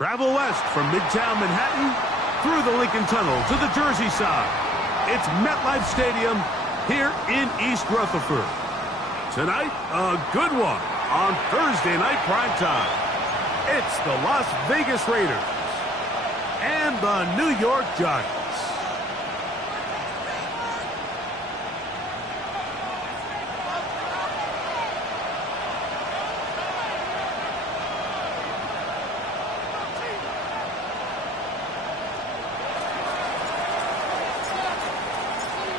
Travel west from Midtown Manhattan through the Lincoln Tunnel to the Jersey side. It's MetLife Stadium here in East Rutherford. Tonight, a good one on Thursday night primetime. It's the Las Vegas Raiders and the New York Giants.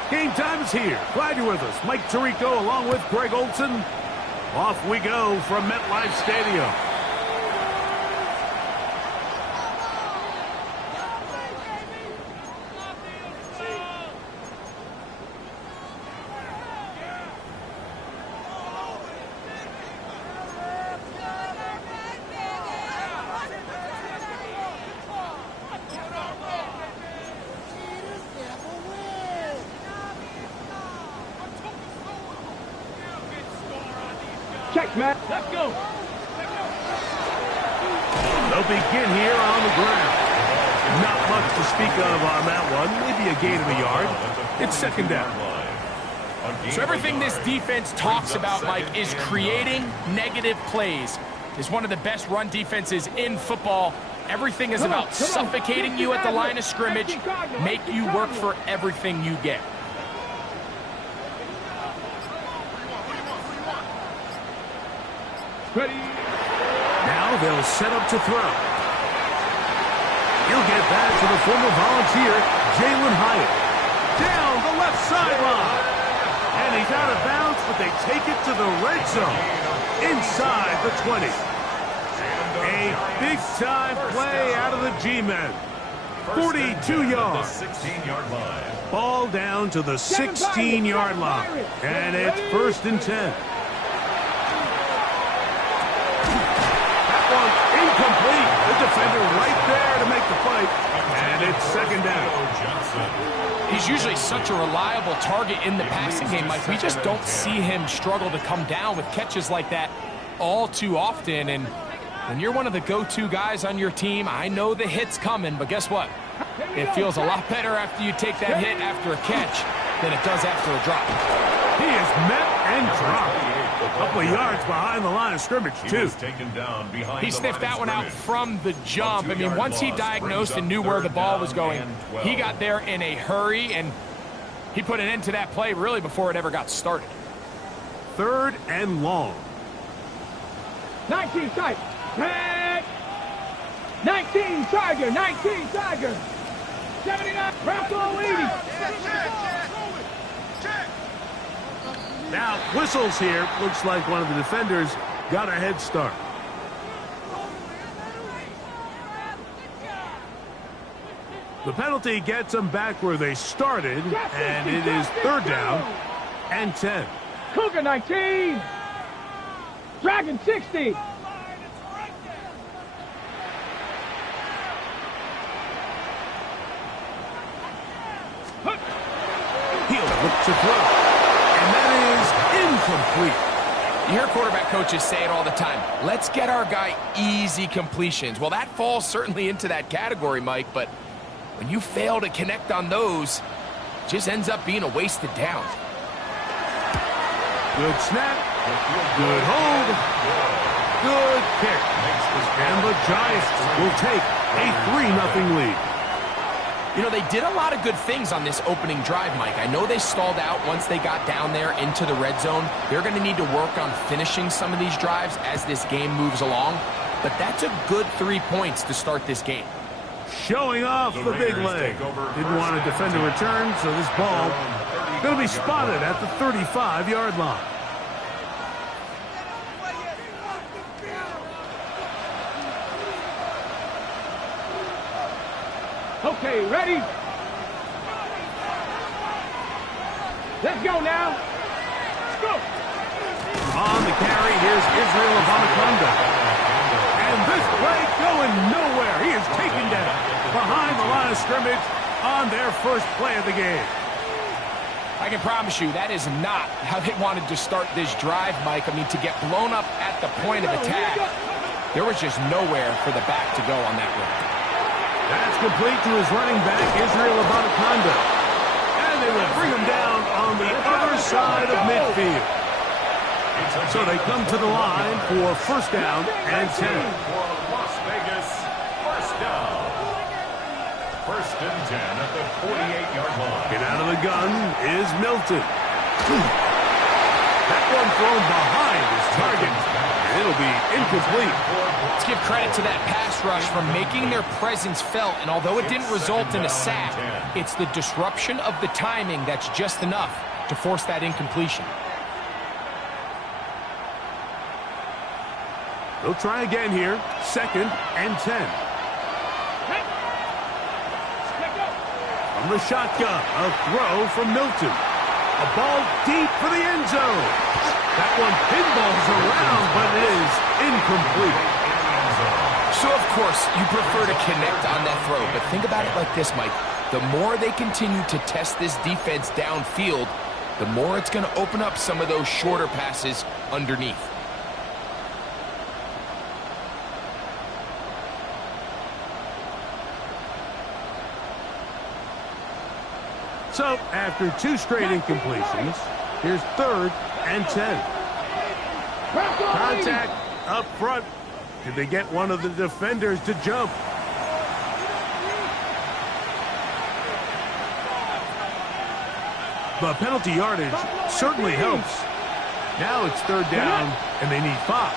Game time is here. Glad you're with us. Mike Tirico along with Greg Olson. Off we go from MetLife Stadium. Check, Matt. Let's go. They'll begin here on the ground. Not much to speak of on that one. Maybe a gain of a yard. It's second down. So everything this defense talks about, Mike, is creating negative plays. It's one of the best run defenses in football. Everything is about suffocating you at the line of scrimmage, make you work for everything you get. Ready. Now they'll set up to throw. He'll get back to the former volunteer, Jalen Hyatt. Down the left sideline. And he's out of bounds, but they take it to the red zone. Inside the 20. A big-time play out of the G-men. 42 yards. 16-yard line. Ball down to the 16-yard line. And it's 1st and 10. Incomplete. The defender right there to make the play. And it's second down. He's usually such a reliable target in the passing game, Mike. We just don't see him struggle to come down with catches like that all too often. And when you're one of the go-to guys on your team, I know the hit's coming, but guess what? It feels a lot better after you take that hit after a catch than it does after a drop. He is met and dropped. A couple of yards behind the line of scrimmage, too. He sniffed that one out from the jump. I mean, once he diagnosed and knew where the ball was going, he got there in a hurry, and he put an end to that play really before it ever got started. 3rd and long. 19 tight. 19 Tiger. 19 Tiger. 79. Bronco 80. Now, whistles here. Looks like one of the defenders got a head start. The penalty gets them back where they started, and it is 3rd down and 10. Cougar 19. Dragon 60. He'll look to throw. And that is incomplete. You hear quarterback coaches say it all the time. Let's get our guy easy completions. Well, that falls certainly into that category, Mike, but when you fail to connect on those, it just ends up being a wasted down. Good snap. Good hold. Good kick. And the Giants will take a 3-0 lead. You know, they did a lot of good things on this opening drive, Mike. I know they stalled out once they got down there into the red zone. They're going to need to work on finishing some of these drives as this game moves along. But that's a good 3 points to start this game. Showing off the big leg. Didn't want to defend a return, so this ball going to be spotted at the 35-yard line. Okay, ready? Let's go now. Let's go. On the carry, here's Israel Abanaconda. And this play going nowhere. He is taken down behind the line of scrimmage on their first play of the game. I can promise you that is not how they wanted to start this drive, Mike. I mean, to get blown up at the point of attack. There was just nowhere for the back to go on that run. That's complete to his running back, Israel Abanikanda. And they will bring him down on the other side of midfield. So they come to the line for first down and 10. For Las Vegas, first down. First and 10 at the 48-yard line. Get out of the gun is Milton. That one thrown behind his target. And it'll be incomplete. Let's give credit to that pass rush for making their presence felt. And although it didn't result in a sack, it's the disruption of the timing that's just enough to force that incompletion. They'll try again here. Second and 10. From the shotgun, a throw from Milton. A ball deep for the end zone. That one pinballs around, but it is incomplete. So, of course, you prefer to connect on that throw, but think about it like this, Mike. The more they continue to test this defense downfield, the more it's going to open up some of those shorter passes underneath. So, after two straight incompletions, here's third and 10. Contact up front. Did they get one of the defenders to jump? The penalty yardage certainly helps. Now it's third down, and they need 5.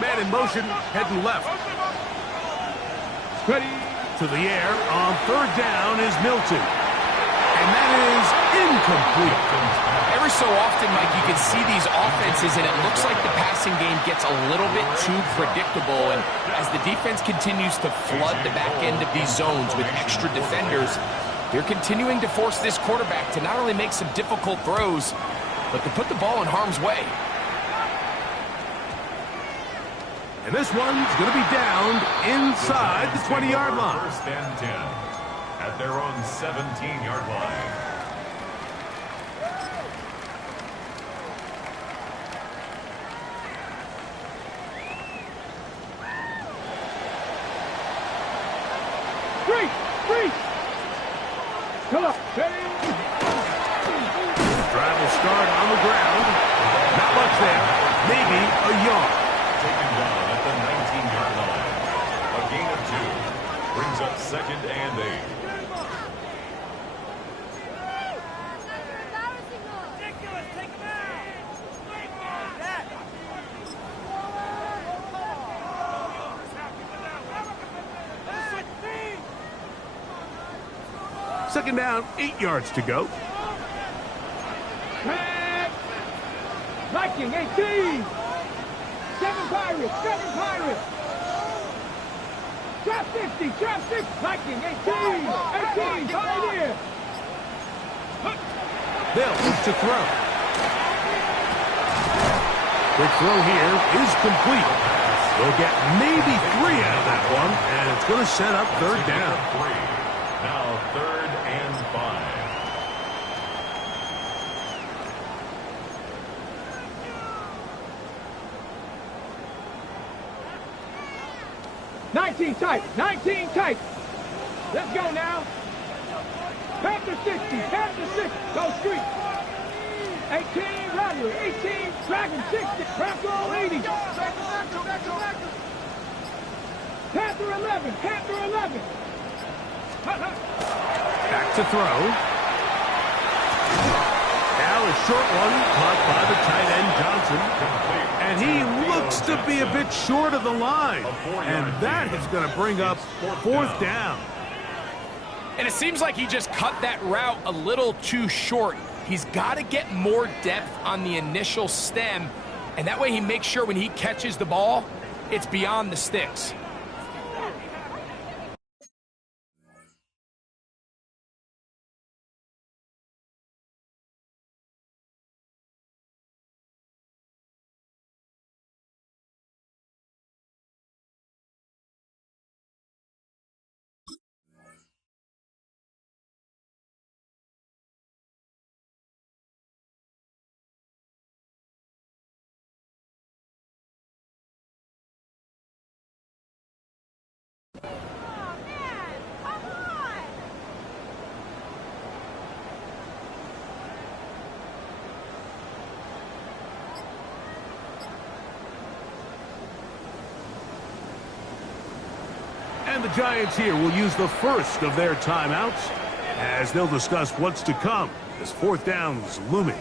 Man in motion, heading left. Ready. To the air on third down is Milton. And that is incomplete. Every so often, Mike, you can see these offenses, and it looks like the passing game gets a little bit too predictable. And as the defense continues to flood the back end of these zones with extra defenders, they're continuing to force this quarterback to not only make some difficult throws, but to put the ball in harm's way. And this one's going to be downed inside the 20-yard line. First and 10 at their own 17-yard line. Freeze! Come on. Ready. Drive will start on the ground. Not much there. Maybe a yard. Taken down at the 19-yard line. A gain of 2 brings up second and 8. Second down, 8 yards to go. Viking 18. 7 Pirates. Drop 50. Viking 18. Pioneer. They'll look to throw. Quick throw here is complete. They'll get maybe 3 out of that one, and it's going to set up third down. 3. Now third and 5. Nineteen tight. Let's go now. Panther 60. Go street. 18 Rattler. 18 Dragon 60. Bronco 80. Panther 11. Back to throw. Now a short one caught by the tight end Johnson. And he looks to be a bit short of the line. And that is going to bring up fourth down. And it seems like he just cut that route a little too short. He's got to get more depth on the initial stem. And that way he makes sure when he catches the ball, it's beyond the sticks. And the Giants here will use the first of their timeouts as they'll discuss what's to come as fourth down's looming.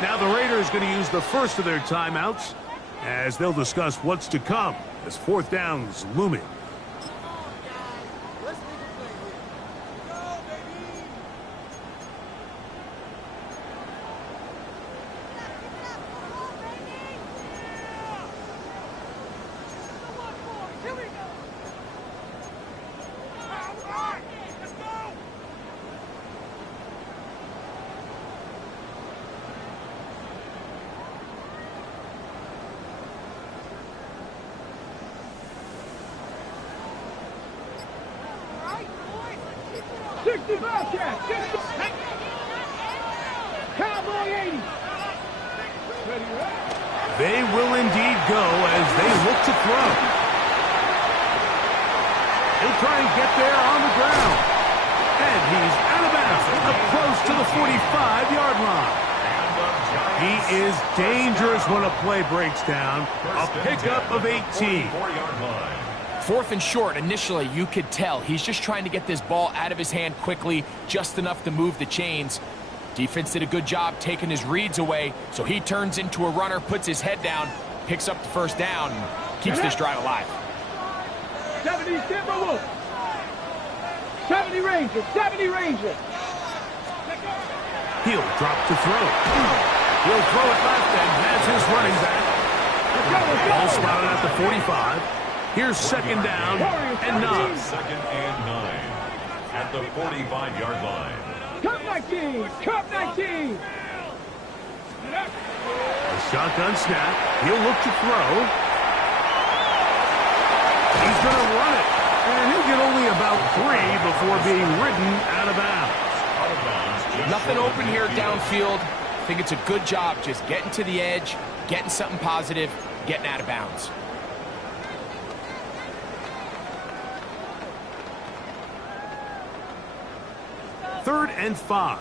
Now the Raiders going to use the first of their timeouts as they'll discuss what's to come as fourth down's looming. They will indeed go as they look to throw. He'll try and get there on the ground. And he's out of bounds, close to the 45-yard line. He is dangerous when a play breaks down. A pickup of 18. 4th and short, initially, you could tell he's just trying to get this ball out of his hand quickly, just enough to move the chains. Defense did a good job taking his reads away, so he turns into a runner, puts his head down, picks up the first down, and keeps this drive alive. 70 Timberwolves. 70 Rangers. 70 Rangers. He'll drop to throw. He'll throw it left and has his running back. Ball spotted at the 45. Here's 2nd down and 9. 2nd and 9 at the 45-yard line. Cup 19. Cup 19. A shotgun snap. He'll look to throw. He's going to run it. And he'll get only about 3 before being ridden out of bounds. Nothing open here downfield. I think it's a good job just getting to the edge, getting something positive, getting out of bounds. Third and 5.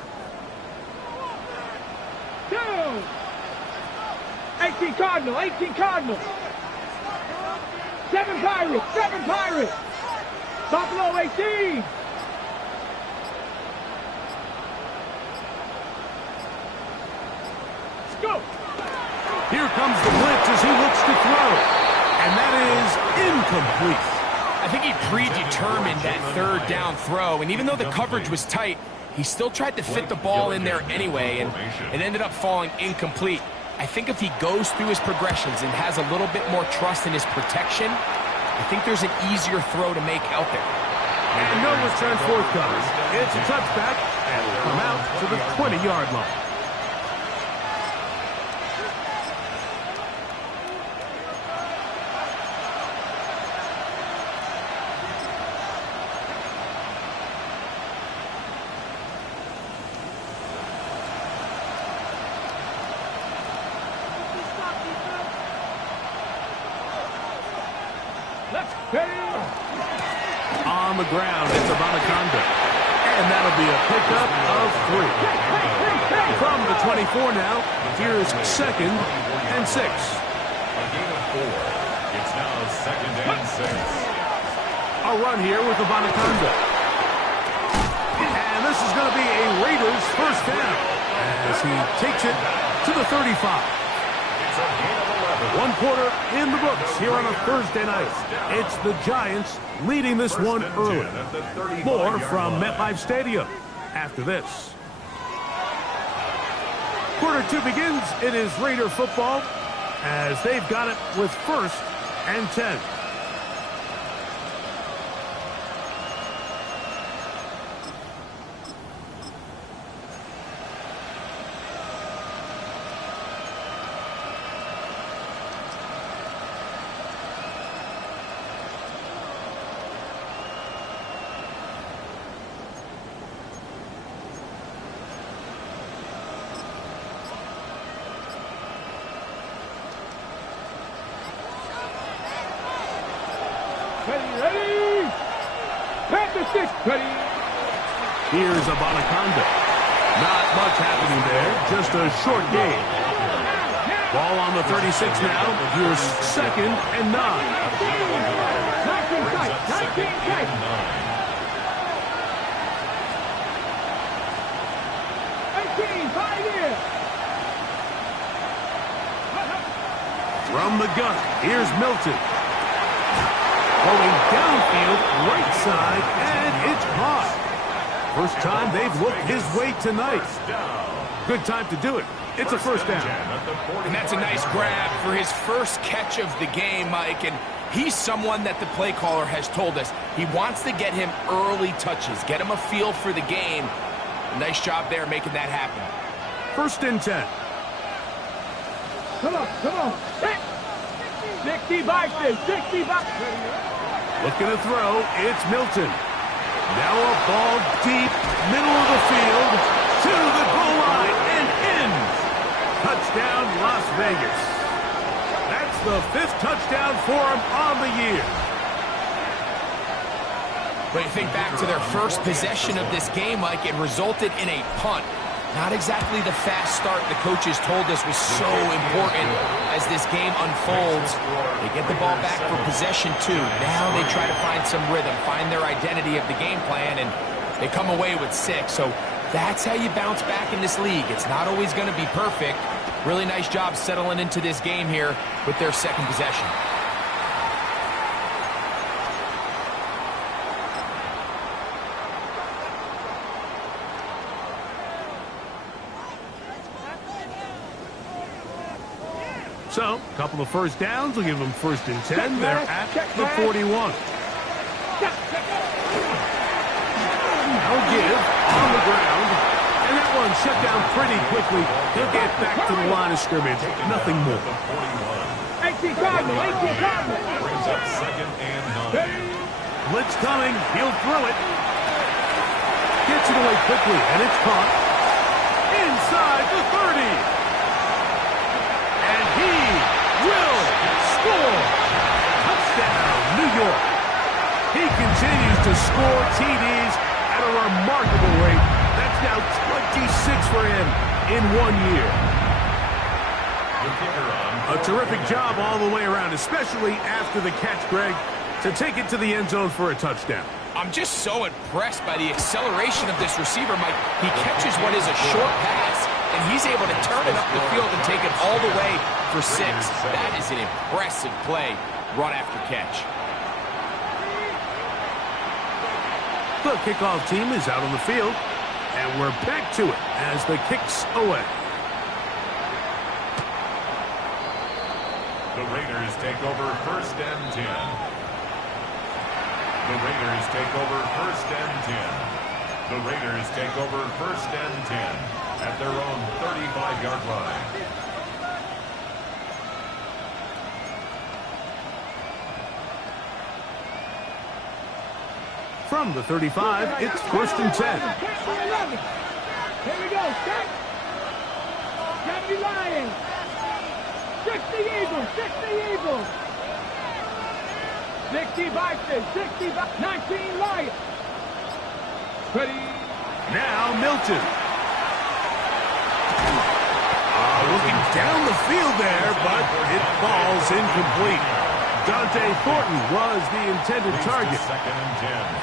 Down. 18 Cardinal. 18 Cardinal. 7 Pirates. 7 Pirates. Buffalo 18. Let's go. Here comes the blitz as he looks to throw. And that is incomplete. I think he predetermined that 3rd down throw, and even though the coverage was tight, he still tried to fit the ball in there anyway, and it ended up falling incomplete. I think if he goes through his progressions and has a little bit more trust in his protection, I think there's an easier throw to make out there. And no return forthcoming. It's a touchback, and will come out to the 20-yard line. On the ground, it's Anaconda. And that'll be a pickup of 3. From the 24 now, here's 2nd and 6. A gain of 4. It's now 2nd and 6. A run here with Anaconda. And this is going to be a Raiders first down as he takes it to the 35. It's a gain of 11. 1 quarter in the books here on a Thursday night. It's the Giants leading this one early. More from MetLife Stadium after this. Quarter 2 begins. It is Raider football as they've got it with 1st and 10. Ready? Panther 6. Ready? Here's Anaconda. Not much happening there. Just a short gain. Ball on the 36 now. Here's 2nd and 9. 19 tight. 19 tight. 18. 5 here. From the gun, here's Milton. Going downfield, right side, and it's caught. First time they've looked his way tonight. Good time to do it. It's a first down. And that's a nice grab for his first catch of the game, Mike. And he's someone that the play caller has told us he wants to get him early touches, get him a feel for the game. Nice job there making that happen. 1st and 10. Come on, come on. 60 boxes, 60 boxes. Looking to throw, it's Milton. Now a ball deep, middle of the field, to the goal line and in. Touchdown, Las Vegas. That's the 5th touchdown for him on the year. But you think back to their first possession of this game, Mike, it resulted in a punt. Not exactly the fast start the coaches told us was so important as this game unfolds. They get the ball back for possession 2. Now they try to find some rhythm, find their identity of the game plan, and they come away with 6. So that's how you bounce back in this league. It's not always going to be perfect. Really nice job settling into this game here with their second possession. So, a couple of first downs will give them 1st and 10. They're at the 41. Now give on the ground. And that one shut down pretty quickly. He'll get back to the line of scrimmage. Nothing more. 18 Cardinal, 18 Cardinal. Brings up 2nd and 9. Blitz coming. He'll throw it. Gets it away quickly, and it's caught. Inside the 30. And he will score. Touchdown, New York. He continues to score TDs at a remarkable rate. That's now 26 for him in 1 year. A terrific job all the way around, especially after the catch, Greg, to take it to the end zone for a touchdown. I'm just so impressed by the acceleration of this receiver, Mike. He catches what is a short pass, and he's able to turn it up the field and take it all the way for 6. That is an impressive play, run after catch. The kickoff team is out on the field, and we're back to it as the kick's away. The Raiders take over 1st and 10. The Raiders take over 1st and 10. The Raiders take over 1st and 10 at their own 35-yard line. From the 35, it's 1st and 10. Here we go, set. 70 Lions. 60 Eagles, 60 Eagles. 60 Vikings, 60 19 Lions. Ready. Now Milton. Looking down the field there, but it falls incomplete. Dante Thornton was the intended target.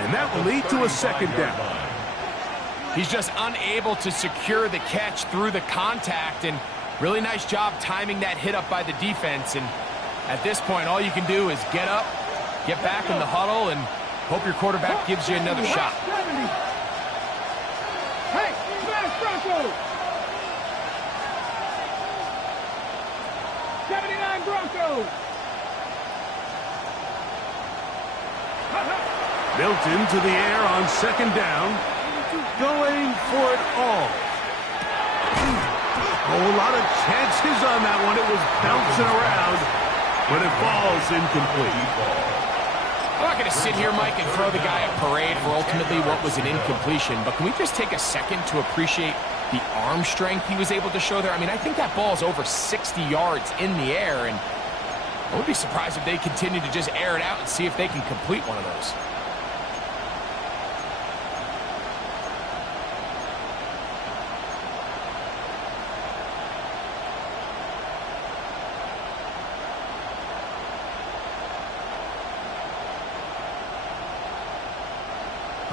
And that will lead to a 2nd down. He's just unable to secure the catch through the contact, and really nice job timing that hit up by the defense. And at this point, all you can do is get up, get back in the huddle, and hope your quarterback gives you another shot. Hey, smash Broncos! 79 Broncos! Milton to the air on 2nd down. Going for it all. Oh, a lot of chances on that one. It was bouncing around, but it falls incomplete. I'm not going to sit here, Mike, and throw the guy a parade for ultimately what was an incompletion, but can we just take a second to appreciate the arm strength he was able to show there? I mean, I think that ball is over 60 yards in the air, and I would be surprised if they continue to just air it out and see if they can complete one of those.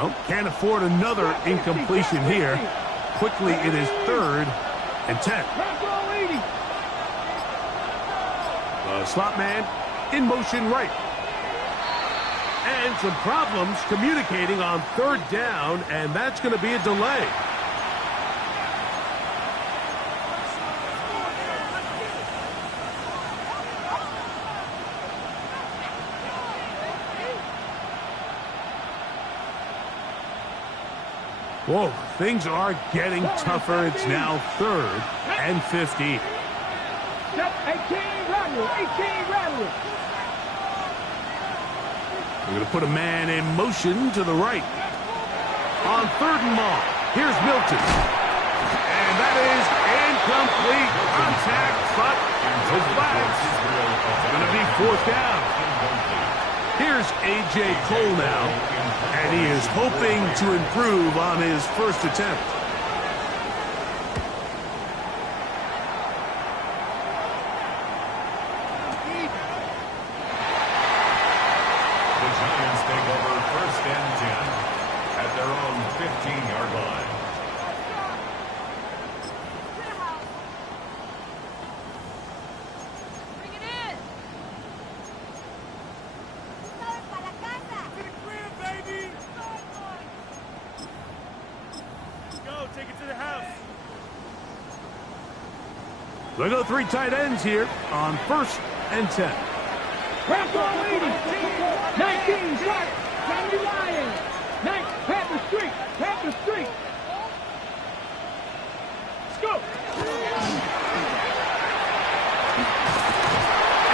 Oh, can't afford another incompletion here. Quickly, it is 3rd and 10. The slot man in motion right. And some problems communicating on 3rd down, and that's going to be a delay. Whoa, things are getting tougher. It's now 3rd and 50. 18 Rattler, 18 Rattler. We're going to put a man in motion to the right. On 3rd and long, here's Milton. And that is incomplete contact, but no flags. It's going to be 4th down. Here's A.J. Cole now, and he is hoping to improve on his first attempt. They go 3 tight ends here on 1st and 10. Crack on 80. 19, shot. 70 Lions. 9, Panther Street. Panther Street. Scoop.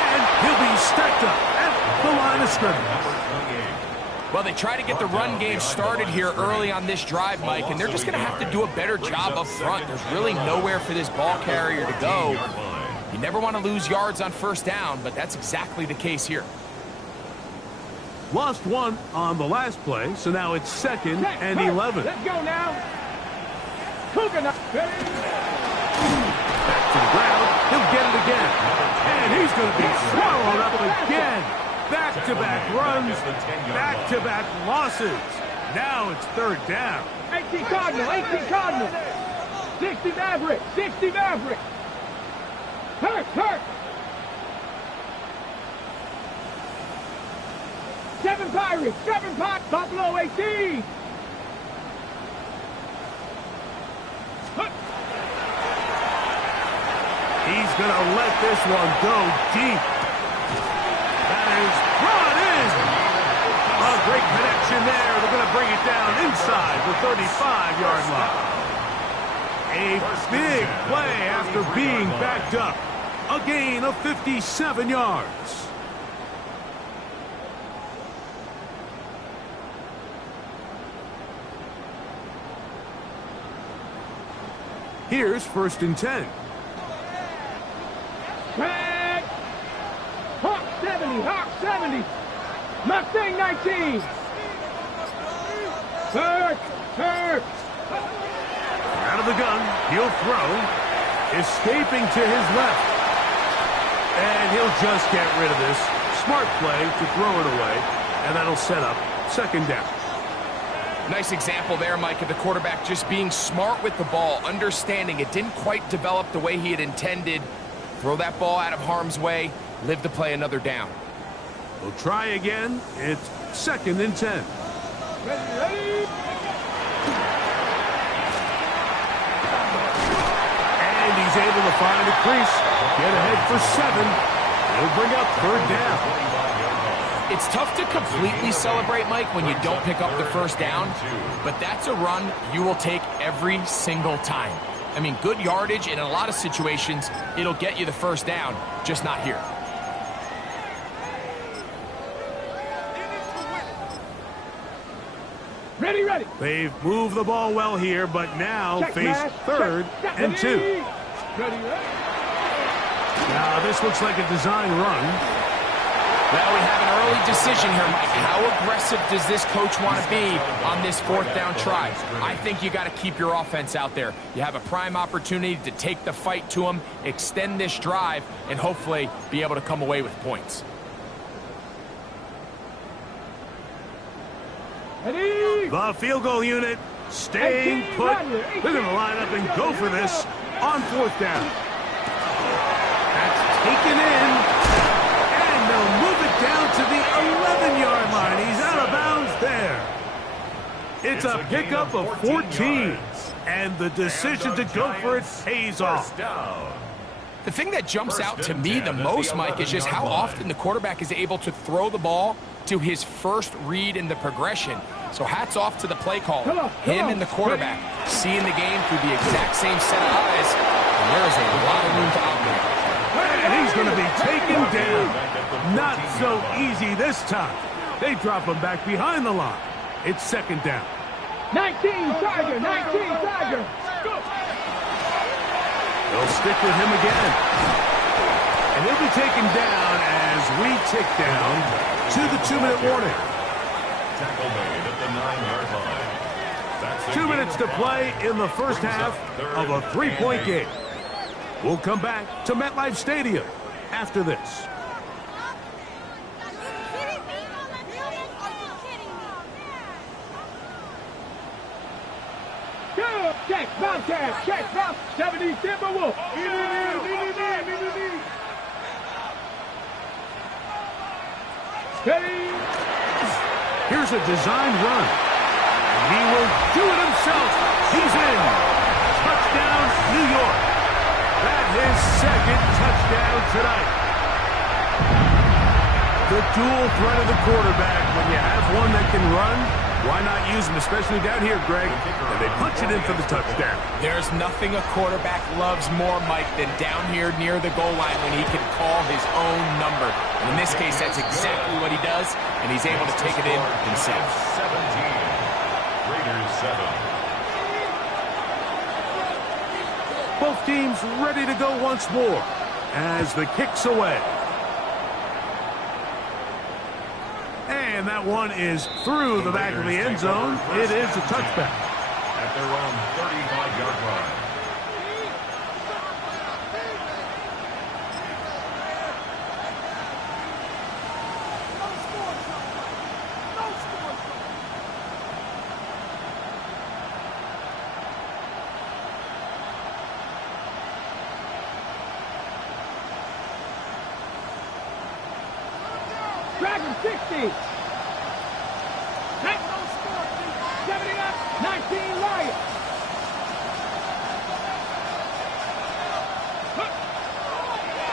And he'll be stacked up at the line of scrimmage. Well, they try to get the run game started here early on this drive, Mike, and they're just going to have to do a better job up front. There's really nowhere for this ball carrier to go. You never want to lose yards on 1st down, but that's exactly the case here. Lost 1 on the last play, so now it's 2nd and 11. Let's go now. Coconut. Back to the ground. He'll get it again. And he's going to be swallowed up again. Back-to-back runs, back-to-back losses. Now it's 3rd down. 18 Cardinal, 18 Cardinal. 60 Maverick, 60 Maverick. Hurt, hurt. 7 Pirates, 7 Pirates. Buffalo 18. He's going to let this one go deep. That is brought in. A great connection there. They're going to bring it down inside the 35-yard line. A big play after being backed up. A gain of 57 yards. Here's 1st and 10. Drag. Hawk 70, Hawk 70. Mustang 19. Hurt, hurt. Out of the gun, he'll throw. Escaping to his left. And he'll just get rid of this. Smart play to throw it away. And that'll set up 2nd down. Nice example there, Mike, of the quarterback just being smart with the ball, understanding it didn't quite develop the way he had intended. Throw that ball out of harm's way, live to play another down. We'll try again. It's 2nd and 10. Ready. And he's able to find a crease. Get ahead for 7. He'll bring up 3rd down. It's tough to completely celebrate, Mike, when you don't pick up the 1st down, but that's a run you will take every single time. I mean, good yardage, and in a lot of situations, it'll get you the 1st down, just not here. Ready, ready. They've moved the ball well here, but now Check, face man. 3rd Check. and 2. Ready, ready. Now, this looks like a design run. Well, we have an early decision here, Mike. How aggressive does this coach want to be on this 4th down try? I think you got to keep your offense out there. You have a prime opportunity to take the fight to them, extend this drive, and hopefully be able to come away with points. Ready. The field goal unit staying put. They're going to line up and go for this on 4th down. That's taken in. They'll move it down to the 11-yard line. He's out of bounds there. It's a pickup of 14. And the decision to go for it pays off. The thing that jumps out to me the most, Mike, is just how often the quarterback is able to throw the ball to his first read in the progression. So hats off to the play caller. Him and the quarterback seeing the game through the exact same set of eyes. And there is a lot of room to operate. And he's going to be taken down. Not so easy this time. They drop him back behind the line. It's 2nd down. 19 Tiger, 19 Tiger. They'll stick with him again. And he'll be taken down as we tick down to the 2-minute warning. Tackle made at the 9-yard line. That's 2 minutes to play in the 1st half of a 3-point game. We'll come back to MetLife Stadium after this. Check, Bobcat, check, Bob, 70 Timberwolf. Steady. Here's a design run. He will do it himself. He's in. Touchdown, New York. That his second touchdown tonight. The dual threat of the quarterback. When you have one that can run, why not use him, especially down here, Greg? And they punch it in for the touchdown. There's nothing a quarterback loves more, Mike, than down here near the goal line when he can call his own number. And in this case, that's exactly what he does, and he's able to take it in himself. 17. Raiders 7. Both teams ready to go once more as the kick's away. And that one is through the back of the end zone. It is a touchback. At their own 35-yard line. Dragon 60. 70 up, 19 Lions.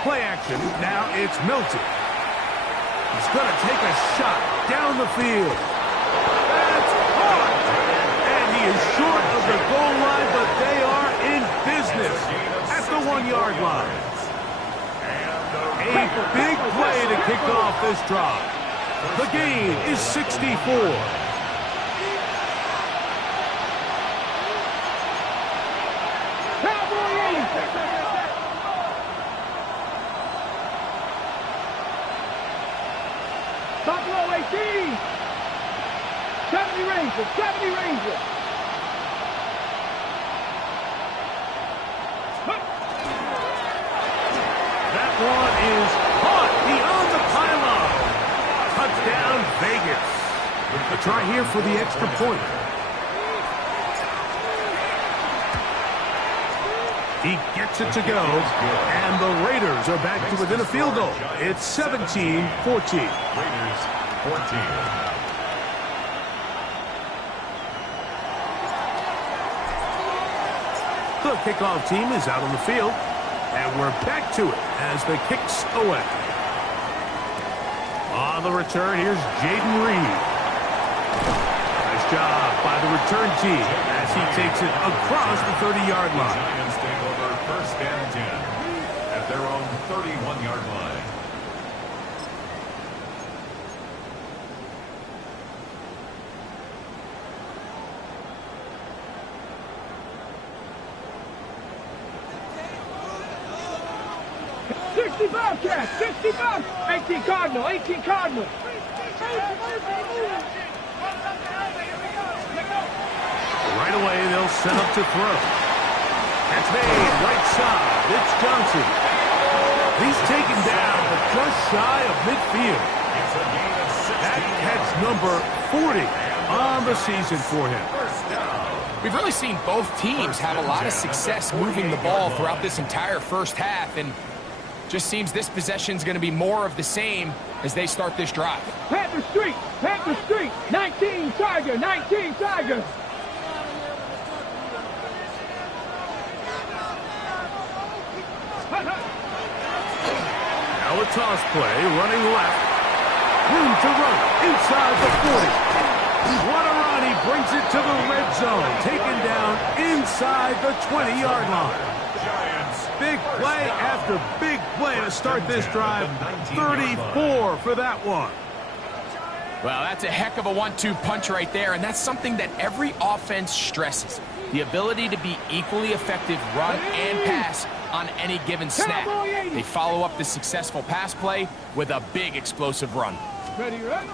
Play action. Now it's Milton. He's going to take a shot down the field. That's hard. And he is short of the goal line, but they are in business at the 1-yard line. A big play to kick off this drive. The gain is 64. Buffalo 18. 70 Rangers, 70 Rangers. That one is caught beyond the pylon. Touchdown, Vegas. A try here for the extra point. He gets it to go, and the Raiders are back to within a field goal. It's 17-14. Raiders 14. The kickoff team is out on the field, and we're back to it as the kick's away. On the return, here's Jaden Reed. Nice job by the return team as he takes it across the 30-yard line. Giants take over first and 10 at their own 31-yard line. Bobcats, 65, 18 Cardinal, 18 Cardinal. Right away, they'll set up to throw. That's made right side. It's Johnson. He's taken down, but just shy of midfield. It's a gain of 16. That catch number 40 on the season for him. First down. We've really seen both teams have a lot of success moving the ball throughout this entire first half, and just seems this possession's going to be more of the same as they start this drive. Panther Street, 19 Tiger, 19 Tiger. Now a toss play, running left. Room to run inside the 40. What a run, he brings it to the red zone. Taken down inside the 20-yard line. Big play after big play to start this drive. 34 for that one. Well, that's a heck of a 1-2 punch right there, and that's something that every offense stresses. The ability to be equally effective run and pass on any given snap. They follow up the successful pass play with a big explosive run. Ready, ready.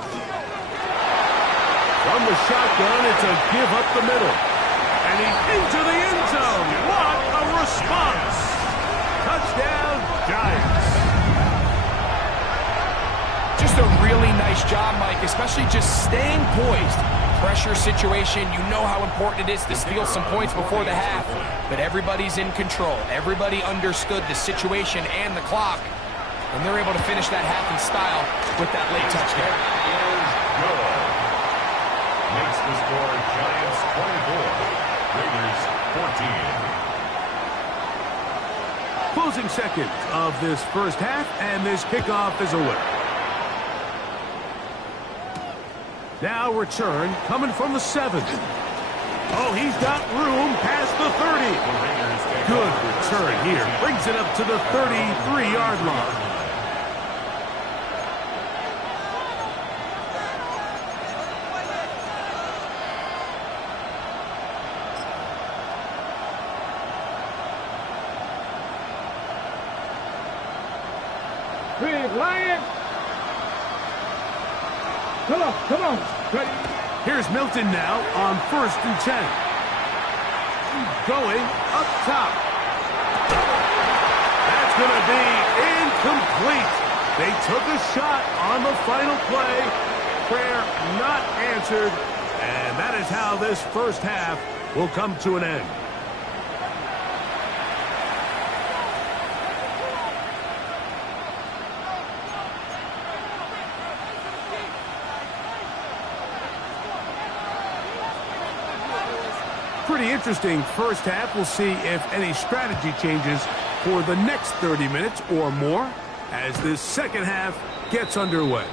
From the shotgun, it's a give up the middle. And he's into the end zone. What a response. Touchdown, Giants. Just a really nice job, Mike, especially just staying poised. Pressure situation, you know how important it is to steal some points before the half, but everybody's in control. Everybody understood the situation and the clock, and they're able to finish that half in style with that late touchdown. Makes the score Giants 24, Raiders 14. Closing seconds of this first half, and this kickoff is away. Now return coming from the 7. Oh, he's got room past the 30. Good return here. Brings it up to the 33-yard line. Big Lions. Come on. Ready. Here's Milton now on 1st and 10. Going up top. That's going to be incomplete. They took a shot on the final play. Prayer not answered. And that is how this first half will come to an end. Pretty interesting first half. We'll see if any strategy changes for the next 30 minutes or more as this second half gets underway.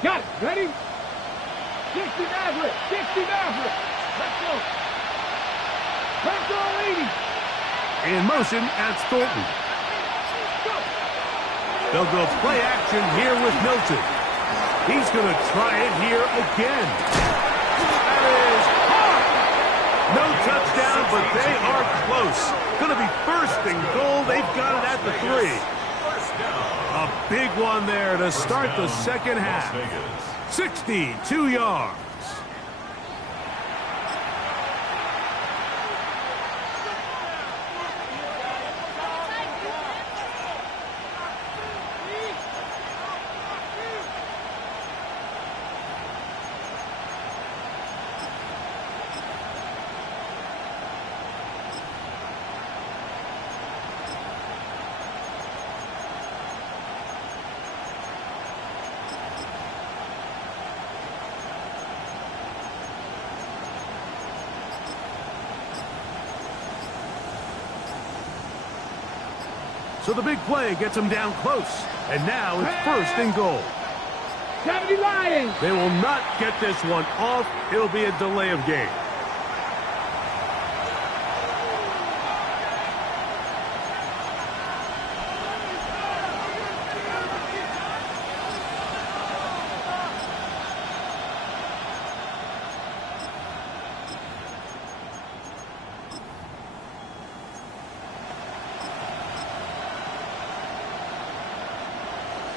Got it. Ready? 60 Maverick. 60 Maverick. Let's go. Let's go, 80. In motion at Thornton. They'll go play action here with Milton. He's going to try it here again. That is hard. No touchdown, but they are close. Going to be 1st and goal. They've got it at the 3. A big one there to start the second half. 62 yards. So the big play gets them down close. And now it's 1st and goal. 70 Lions. They will not get this one off. It'll be a delay of game.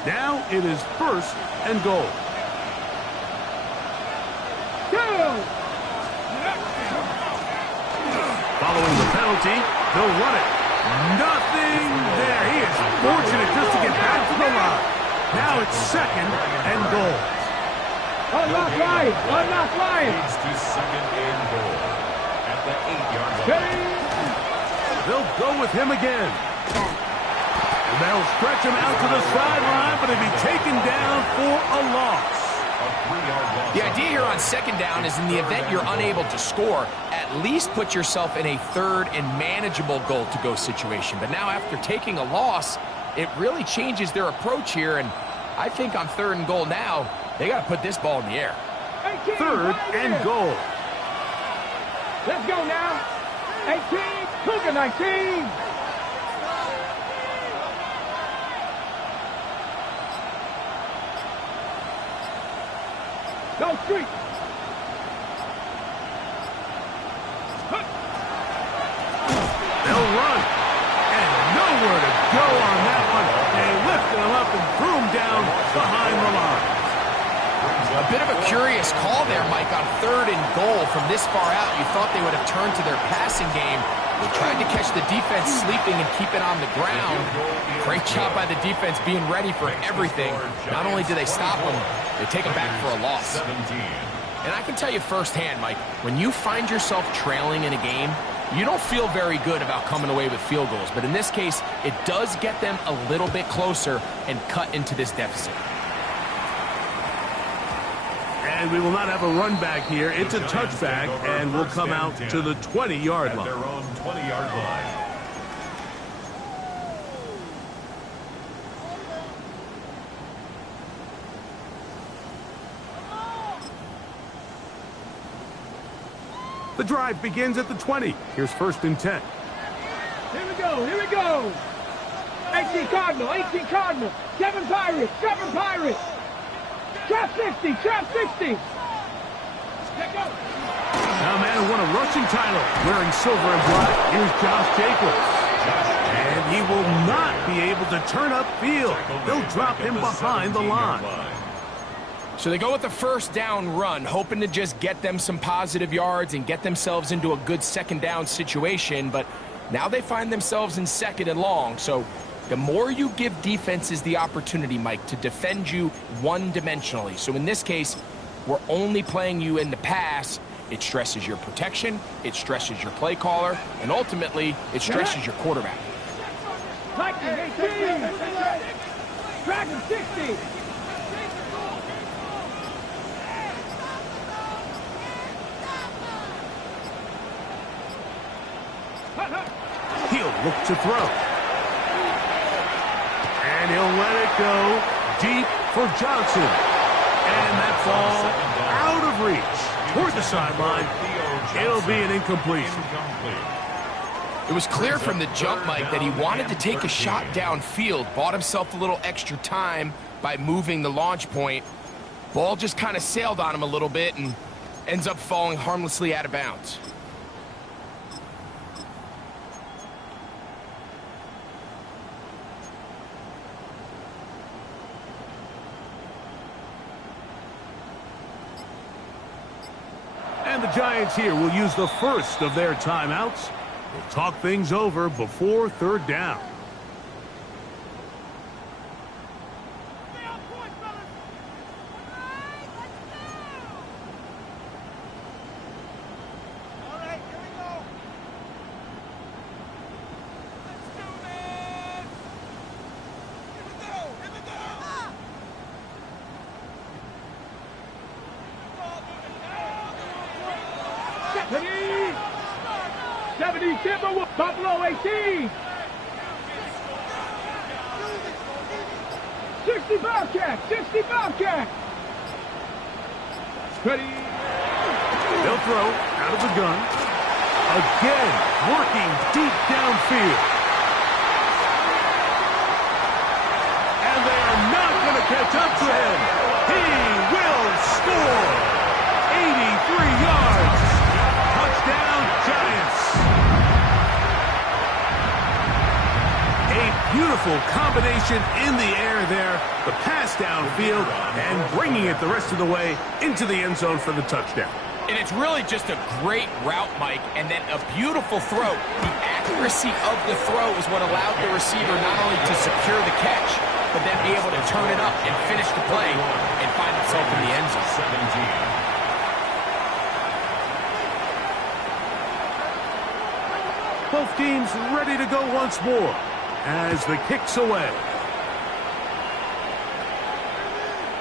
Now it is 1st and goal. Following the penalty, they'll run it. Nothing there. He is fortunate just to get back to the line. Now it's 2nd and goal. Unlock Lions. Unlock Lions. Leads to 2nd and goal at the 8-yard line. They'll go with him again. They'll stretch him out to the sideline, but he'll be taken down for a loss. The idea here on 2nd down is in the event you're unable to score, at least put yourself in a 3rd and manageable goal-to-go situation. But now after taking a loss, it really changes their approach here. And I think on 3rd and goal now, they got to put this ball in the air. 3rd and goal. Let's go now. 18, Cougar 19. Go street. They'll run. And nowhere to go on that one. They lifted him up and threw him down behind the line. Brings up A bit of a curious call there, Mike, on 3rd and goal. From this far out, you thought they would have turned to their passing game. They tried to catch the defense sleeping and keep it on the ground. Great job by the defense being ready for everything. Not only do they stop them, they take them back for a loss. And I can tell you firsthand, Mike, when you find yourself trailing in a game, you don't feel very good about coming away with field goals. But in this case, it does get them a little bit closer and cut into this deficit. And we will not have a run back here. It's a touchback, and we'll come out to the 20-yard line. Their own 20-yard line. The drive begins at the 20. Here's 1st and 10. Here we go, here we go. 18 Cardinal, 18 Cardinal. 7 Pirates, 7 Pirates. Trap 60, trap 60. Now, man who won a rushing title wearing silver and black. Here's Josh Jacobs. And he will not be able to turn upfield. They'll drop him behind the line. So they go with the 1st down run, hoping to just get them some positive yards and get themselves into a good 2nd down situation. But now they find themselves in 2nd and long. So the more you give defenses the opportunity, Mike, to defend you one-dimensionally. So in this case, we're only playing you in the pass. It stresses your protection, it stresses your play caller, and ultimately, it stresses your quarterback. Lightning 18. Dragon 60. He'll look to throw. And he'll let it go deep for Johnson. And that ball out of reach toward the sideline. It'll be an incompletion. It was clear from the jump, Mike, that he wanted to take a shot downfield, bought himself a little extra time by moving the launch point. Ball just kind of sailed on him a little bit and ends up falling harmlessly out of bounds. And the Giants here will use the first of their timeouts. We'll talk things over before 3rd down. Buffalo 18. 60 Bobcat, 60 Bobcat. Ready. They'll throw out of the gun. Again, working deep downfield. And they are not going to catch up to him. He will score. 83 yards. Touchdown, Giants. A beautiful combination in the air there. The pass downfield and bringing it the rest of the way into the end zone for the touchdown. And it's really just a great route, Mike, and then a beautiful throw. The accuracy of the throw is what allowed the receiver not only to secure the catch, but then be able to turn it up and finish the play and find himself in the end zone. Both teams ready to go once more as the kick's away.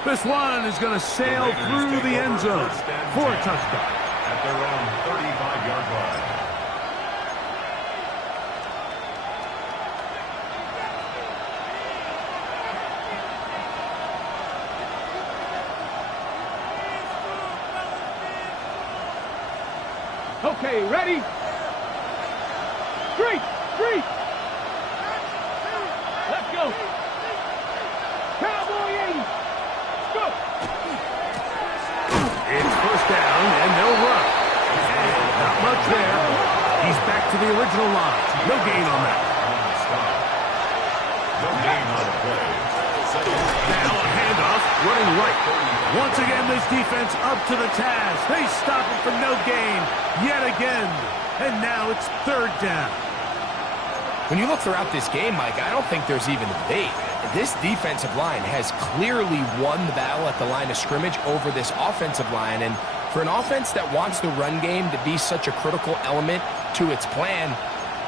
This one is going to sail through the end zone for a touchdown. At their own 35-yard line. Okay, ready? Street! Street! Let's go! Cowboy 80! Go! It's first down, and they'll run. And not much there. He's back to the original line. No gain on that. No gain on the play. Now a handoff running right. Once again, this defense up to the task. They stop it for no gain yet again. And now it's third down. When you look throughout this game, Mike, I don't think there's even a debate. This defensive line has clearly won the battle at the line of scrimmage over this offensive line. And for an offense that wants the run game to be such a critical element to its plan,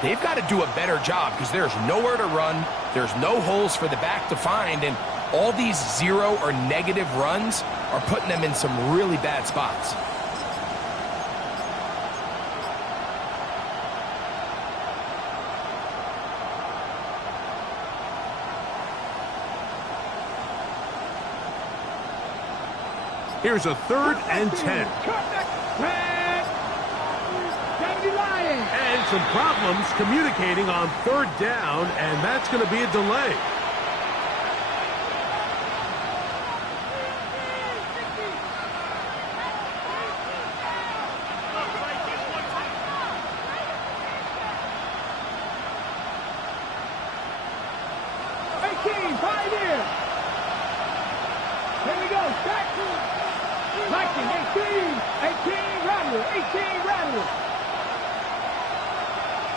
they've got to do a better job because there's nowhere to run. There's no holes for the back to find. And all these zero or negative runs are putting them in some really bad spots. Here's a 3rd and 10. And some problems communicating on 3rd down, and that's going to be a delay. Here we go, back to 19, 18, Rattler, 18, Rattler.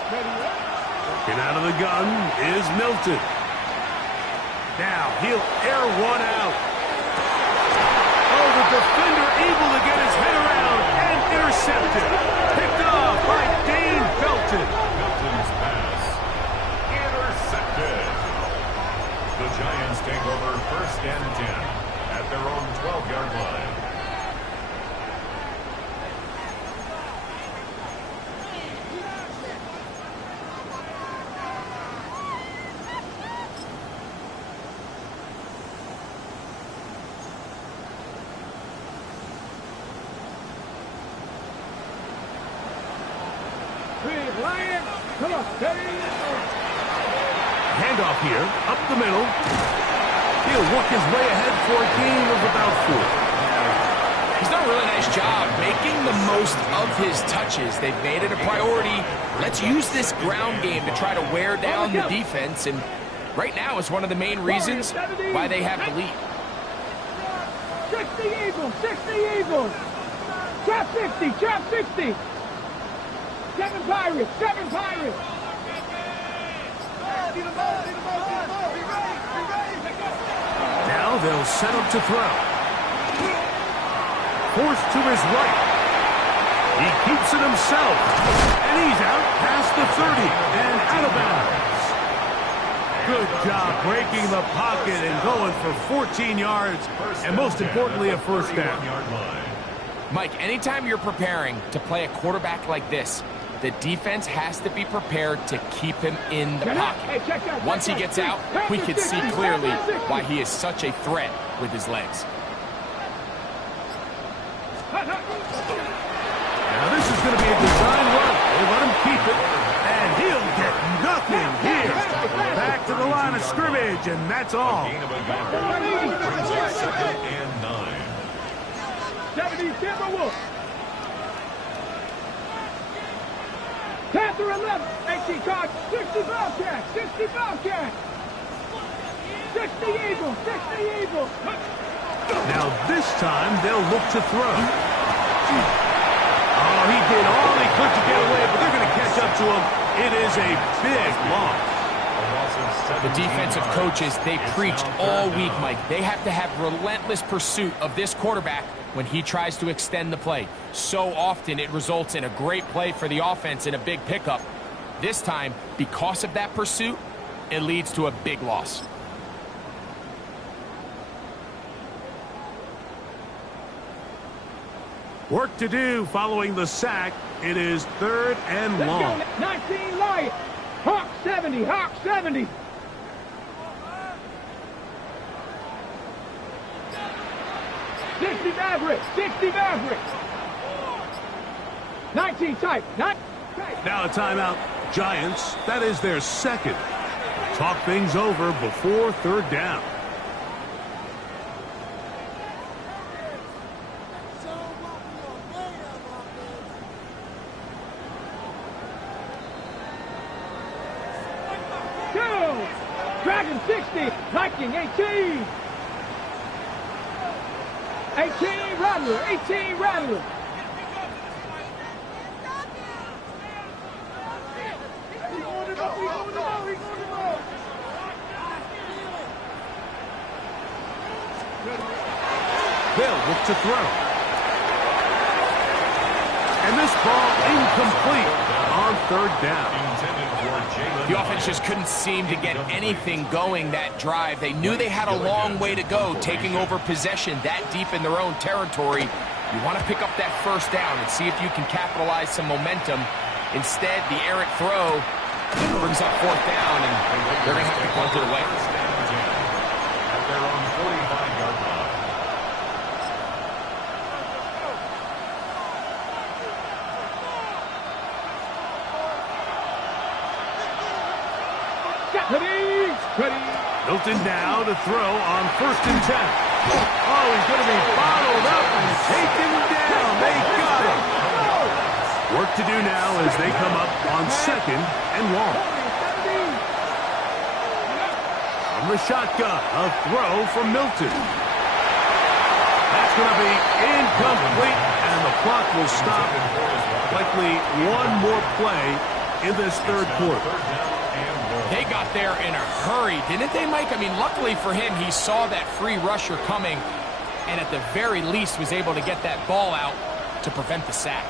Working out of the gun is Milton. Now he'll air one out. Oh, the defender able to get his head around and intercepted. Picked off by Dane Felton. Milton's pass intercepted. The Giants take over 1st and 10 at their own 12-yard line. Handoff here, up the middle. He'll work his way ahead for a gain of about 4. He's done a really nice job making the most of his touches. They've made it a priority. Let's use this ground game to try to wear down the defense, and right now is one of the main reasons why they have the lead. 60 Eagles, 60 Eagles. Trap 60, trap 60. 7 Pirates, 7 Pirates. Now they'll set up to throw. Forced to his right. He keeps it himself. And he's out past the 30 and out of bounds. Good job breaking the pocket and going for 14 yards. And most importantly, a 1st down. Mike, anytime you're preparing to play a quarterback like this, the defense has to be prepared to keep him in the pocket. Once he gets out, we can see clearly why he is such a threat with his legs. Now this is going to be a design run. They let him keep it, and he'll get nothing here. Back to the line of scrimmage, and that's all. Gain of a yard. 2nd and 9. 70 Timberwolves. Panther 11, 18 Card, 60 Bobcats, 60 Bobcats. 60 Eagles, 60 Eagles. Now this time they'll look to throw. Oh, he did all he could to get away, but they're going to catch up to him. It is a big loss. The defensive coaches, they preached all week, Mike. They have to have relentless pursuit of this quarterback when he tries to extend the play. So often it results in a great play for the offense and a big pickup. This time, because of that pursuit, it leads to a big loss. Work to do following the sack. It is 3rd and long. 19 Lions. Hawk 70, Hawk 70. Maverick, 60 Maverick. 19 type. Now a timeout. Giants, that is their 2nd. Talk things over before 3rd down. Dragon 60, Viking 18. 18, Rattler, 18, Rattler. They'll look to throw. And this ball incomplete on third down. The offense just couldn't seem to get anything going that drive. They knew they had a long way to go, taking over possession that deep in their own territory. You want to pick up that first down and see if you can capitalize some momentum. Instead, the errant throw brings up fourth down, and they're going to have to punt it away. At their own 45-yard line. Milton now to throw on 1st and 10. Oh, he's going to be bottled up and taken down. They got him. Work to do now as they come up on 2nd and long. From the shotgun, a throw from Milton. That's going to be incomplete, and the clock will stop. Likely one more play in this third quarter. They got there in a hurry, didn't they, Mike? I mean, luckily for him, he saw that free rusher coming and at the very least was able to get that ball out to prevent the sack.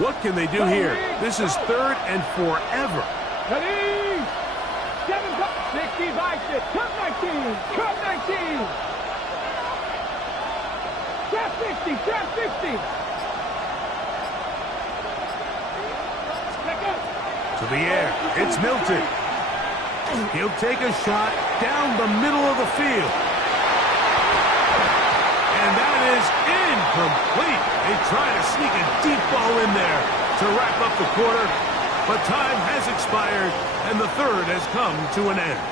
What can they do here? This is 3rd and forever. 65, cut 19, cut 19. Trap 60, trap 60. To the air, it's Milton. He'll take a shot down the middle of the field. And that is incomplete. They try to sneak a deep ball in there to wrap up the quarter, but time has expired, and the third has come to an end.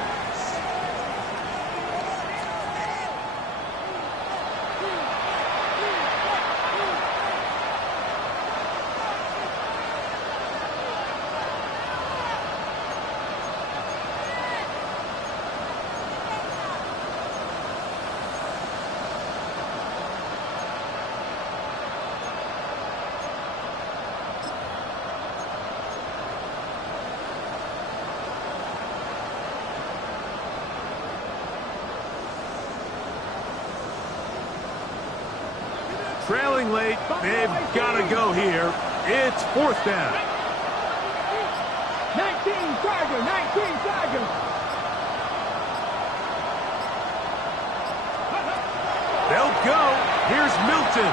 Trailing late, they've got to go here. It's 4th down. 19 Tiger, 19 Tiger. They'll go. Here's Milton.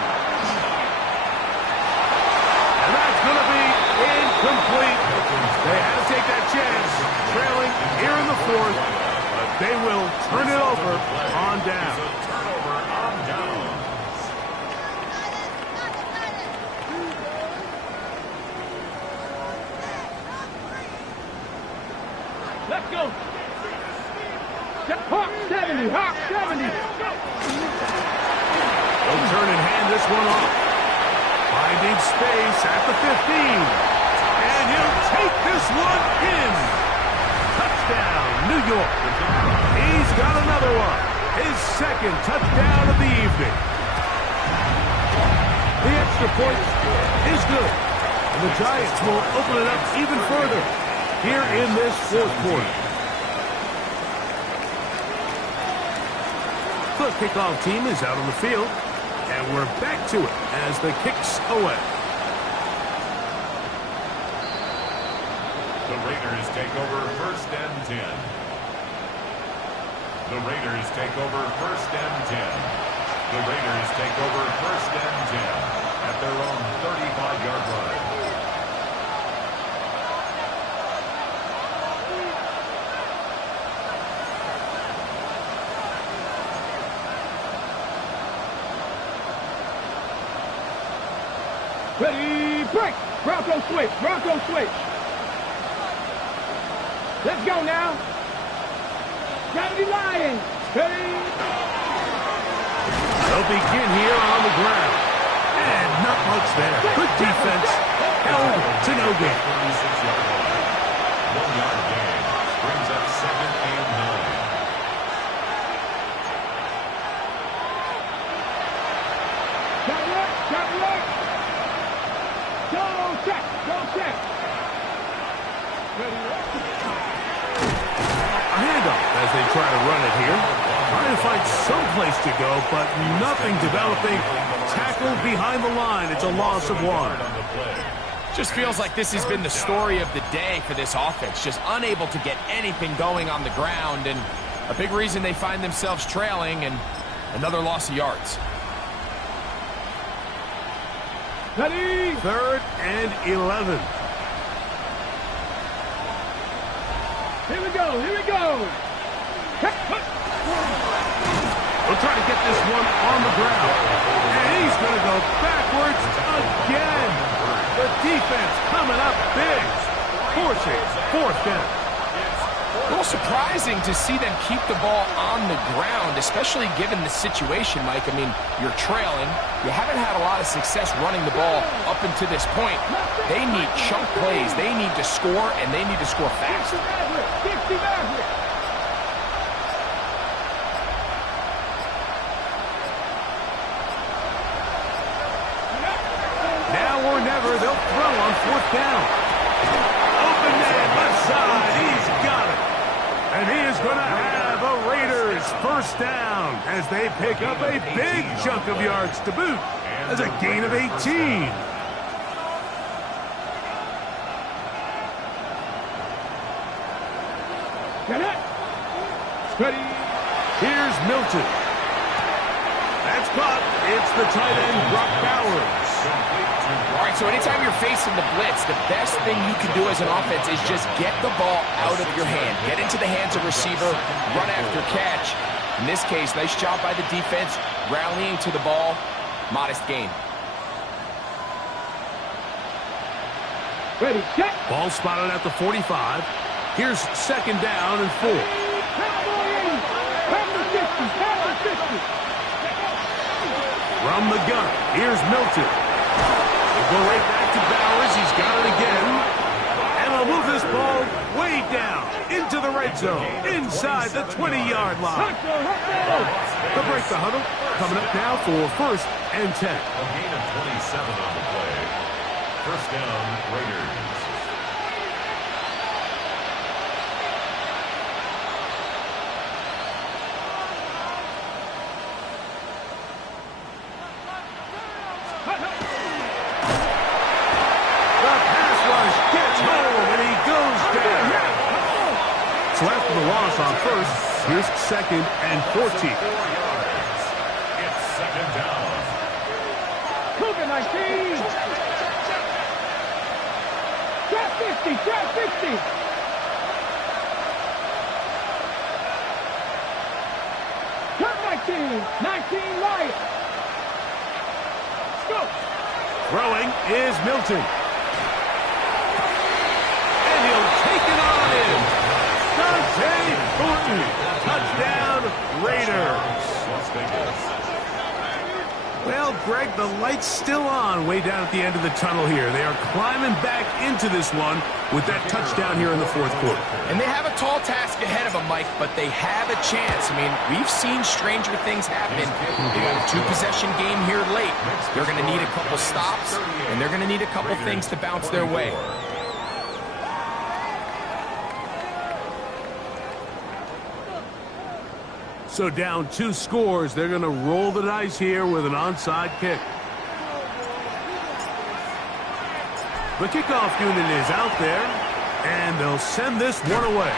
And that's going to be incomplete. They had to take that chance, trailing here in the 4th, but they will turn it over on down. Turnover on down. Let's go. Hawk 70, Hawk 70. They'll turn and hand this one off. Finding space at the 15. And he'll take this one in. Touchdown, New York. He's got another one. His 2nd touchdown of the evening. The extra point is good. And the Giants will open it up even further here in this 4th quarter. The kickoff team is out on the field, and we're back to it as the kick's away. The Raiders take over 1st and 10. The Raiders take over 1st and 10. The Raiders take over 1st and 10 at their own 35-yard line. Ready, break. Bronco switch, Bronco switch. Let's go now. Gravity Lions. Ready. They'll begin here on the ground. And not much there. Good defense. Held to no gain. 36-yard line. 1 7-yard gain. Brings up 2nd and 9. A handoff as they try to run it here. Trying to find some place to go, but nothing developing. Tackled behind the line. It's a loss of 1. Just feels like this has been the story of the day for this offense. Just unable to get anything going on the ground, and a big reason they find themselves trailing, and another loss of yards. Ready? 3rd and 11. Here we go, here we go. We'll try to get this one on the ground. And he's going to go backwards again. The defense coming up big. Forcing 4th down. A little surprising to see them keep the ball on the ground, especially given the situation, Mike. I mean, you're trailing. You haven't had a lot of success running the ball up until this point. They need chunk plays. They need to score, and they need to score fast. Now or never, they'll throw on 4th down. Open man, left side. He's got it. And he is going to have a Raiders 1st down as they pick up a big chunk of yards to boot. As a gain of 18. Get it. Ready. Here's Milton. That's caught. It's the tight end, Brock Bowers. All right, so anytime you're facing the blitz, the best thing you can do as an offense is just get the ball out of your hand. Get into the hands of receiver, run after catch. In this case, nice job by the defense, rallying to the ball. Modest gain. Ready, set. Ball spotted at the 45. Here's 2nd down and 4. From the gun, here's Milton. We'll go right back to Bowers. He's got it again. And they'll move this ball way down into the red zone, inside the 20-yard line. They'll break the huddle. Coming up now for 1st and 10. A gain of 27 on the play. 1st down, Raiders. So after the loss on 1st, here's 2nd and 14. 4 yards. It's 2nd down. Cougar 19. Trap 50, trap 50. Trap 19, 19 right. Go. Throwing is Milton. And he'll take it on in. Touchdown, Raiders. Well, Greg, the light's still on way down at the end of the tunnel here. They are climbing back into this one with that touchdown here in the 4th quarter. And they have a tall task ahead of them, Mike, but they have a chance. I mean, we've seen stranger things happen. They got a 2-possession game here late. They're going to need a couple stops, and they're going to need a couple things to bounce their way. So down 2 scores, they're going to roll the dice here with an onside kick. The kickoff unit is out there, and they'll send this one away.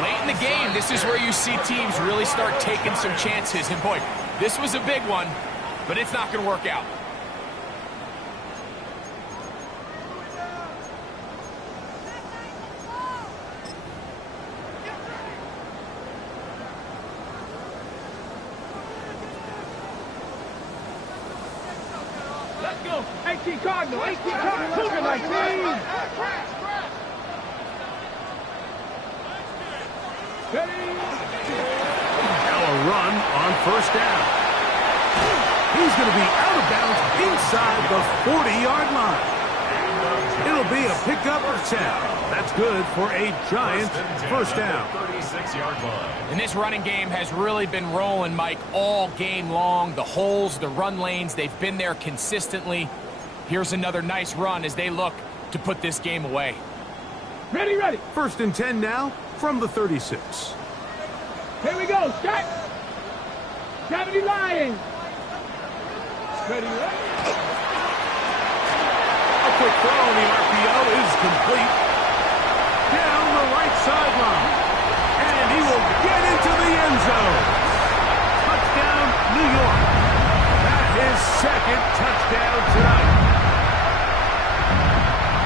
Late in the game, this is where you see teams really start taking some chances. And boy, this was a big one, but it's not going to work out. Let's go. 18 Cardinal, 18 Cardinal, Cougar 19. Ready. Now a run on 1st down. He's going to be out of bounds inside the 40-yard line. It'll be a pickup or 10. That's good for a Giants first down. 36-yard line. And this running game has really been rolling, Mike, all game long. The holes, the run lanes, they've been there consistently. Here's another nice run as they look to put this game away. Ready, ready. First and 10 now from the 36. Here we go. Start. 70 Lions. Ready, ready. A quick throw on the RPO is complete. Down the right sideline. And he will get into the end zone. Touchdown, New York. That is second touchdown tonight.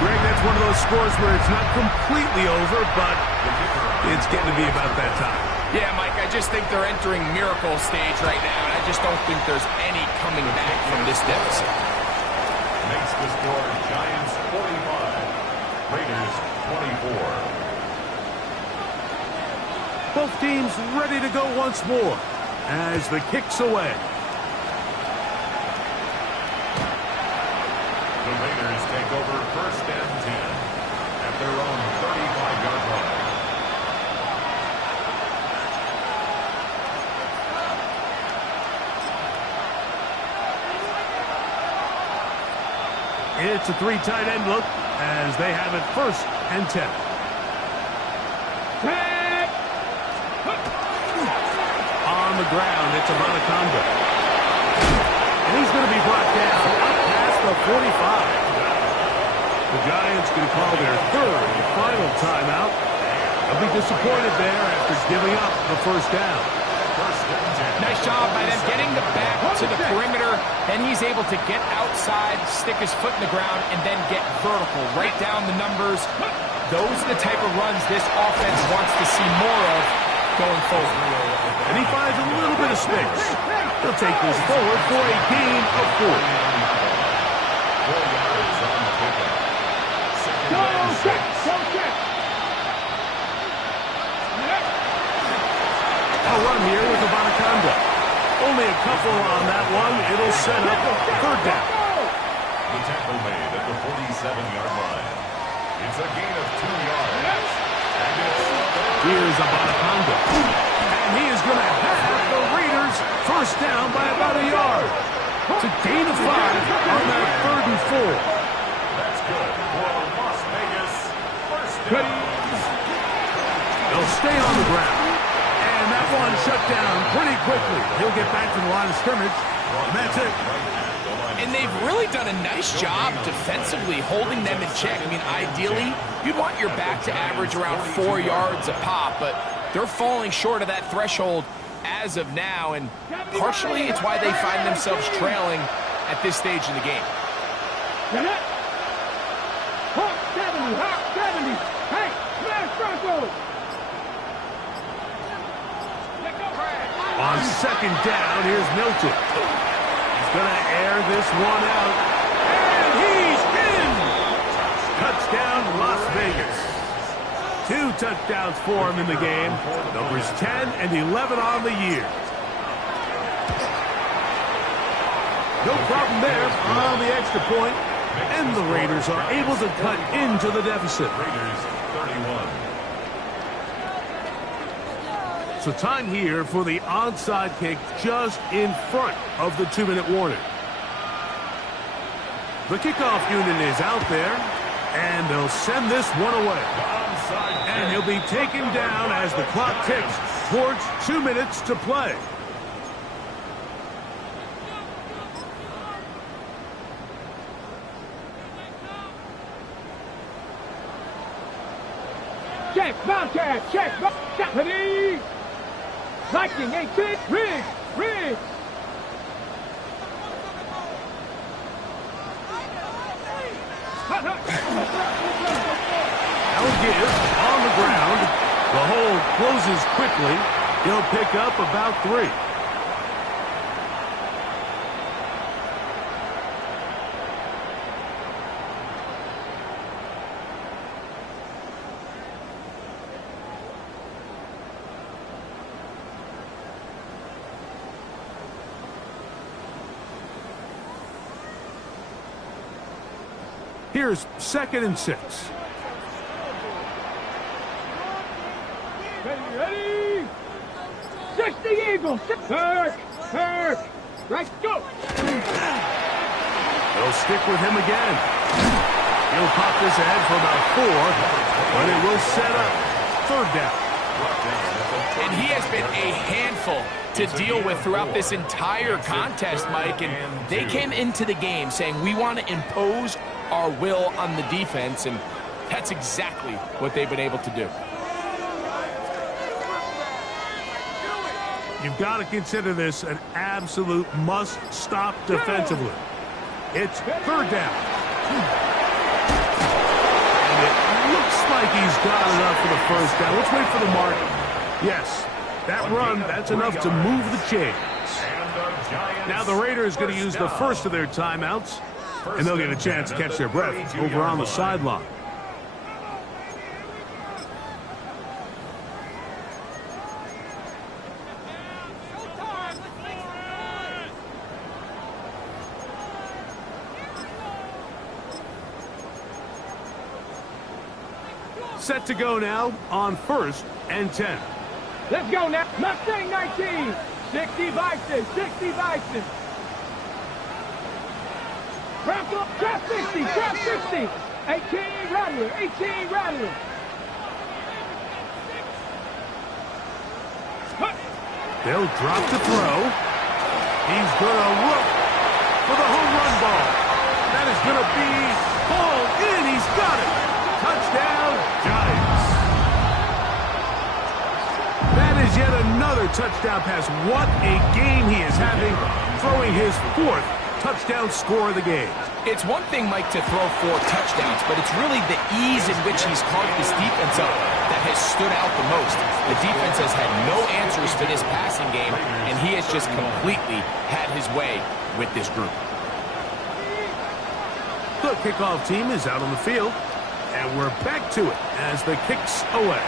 Greg, that's one of those scores where it's not completely over, but it's getting to be about that time. Yeah, Mike, I just think they're entering miracle stage right now, and I just don't think there's any coming back from this deficit. Makes the score Giants 45, Raiders 24. Both teams ready to go once more as the kick's away. The Raiders take over first and 10 at their own 35-yard line. It's a three tight end look as they have it first and 10. On the ground, it's a Anaconda. And he's going to be brought down up past the 45. The Giants can call their third and final timeout. They'll be disappointed there after giving up the first down. Nice job by them getting the back to the perimeter. Then he's able to get outside, stick his foot in the ground, and then get vertical. Right down the numbers. Those are the type of runs this offense wants to see more of going forward. And he finds a little bit of space. He'll take this forward for a gain of 4. 4 yards on the pickup. Go check, go check. A run here with the Anaconda. Only a couple on that one. It'll set up third down. The tackle made at the 47-yard line. It's a gain of 2 yards. And it's Here's a Anaconda. And he is going to have the Raiders first down by about a yard. It's a gain of 5 on that third and 4. That's good for Las Vegas. First down. They'll stay on the ground. And that one shut down pretty quickly. He'll get back to the line of scrimmage. And that's it. And they've really done a nice job defensively holding them in check. I mean, ideally, you'd want your back to average around 4 yards a pop, but they're falling short of that threshold as of now, and partially it's why they find themselves trailing at this stage in the game. Hawk 70, Hawk 70. Hey, smash Bronco. On second down, here's Milton. He's going to air this one out. And he's in! Touchdown, Las Vegas. 2 touchdowns for him in the game. Numbers 10 and 11 on the year. No problem there on the extra point. And the Raiders are able to cut into the deficit. Raiders 31. So time here for the onside kick just in front of the 2-minute warning. The kickoff unit is out there, and they'll send this one away. And he'll be taken down as the clock ticks towards 2 minutes to play. Check, Bobcat, check, Bobcat. Ready? Viking 18, Riggs, Riggs. Algiers on the ground. The hole closes quickly. He'll pick up about 3. Here's 2nd and 6. Ready? 60 Eagles. Kirk. Right, go. They'll stick with him again. He'll pop this ahead for about 4, but it will set up 3rd down. And he has been a handful to deal with throughout this entire contest, Mike. And they came into the game saying, we want to impose our will on the defense, and that's exactly what they've been able to do. You've got to consider this an absolute must-stop defensively. It's 3rd down. And it looks like he's got enough for the 1st down. Let's wait for the mark. Yes, that run, that's enough to move the chains. Now the Raiders going to use the first of their timeouts, and they'll get a chance to catch their breath over on the sideline. Set to go now on 1st and 10. Let's go now. Mustang 19. 60 Bison. 60 Bison. Trap 60. Trap 60. 18 Rattler. 18 Rattler. They'll drop the throw. He's going to look for the home run ball. That is going to be hauled in. He's got it. Touchdown, Giants. That is yet another touchdown pass. What a game he is having, throwing his 4th touchdown score of the game. It's one thing, Mike, to throw 4 touchdowns, but it's really the ease in which he's carved this defense up that has stood out the most. The defense has had no answers for this passing game, and he has just completely had his way with this group. The kickoff team is out on the field, and we're back to it as the kick's away.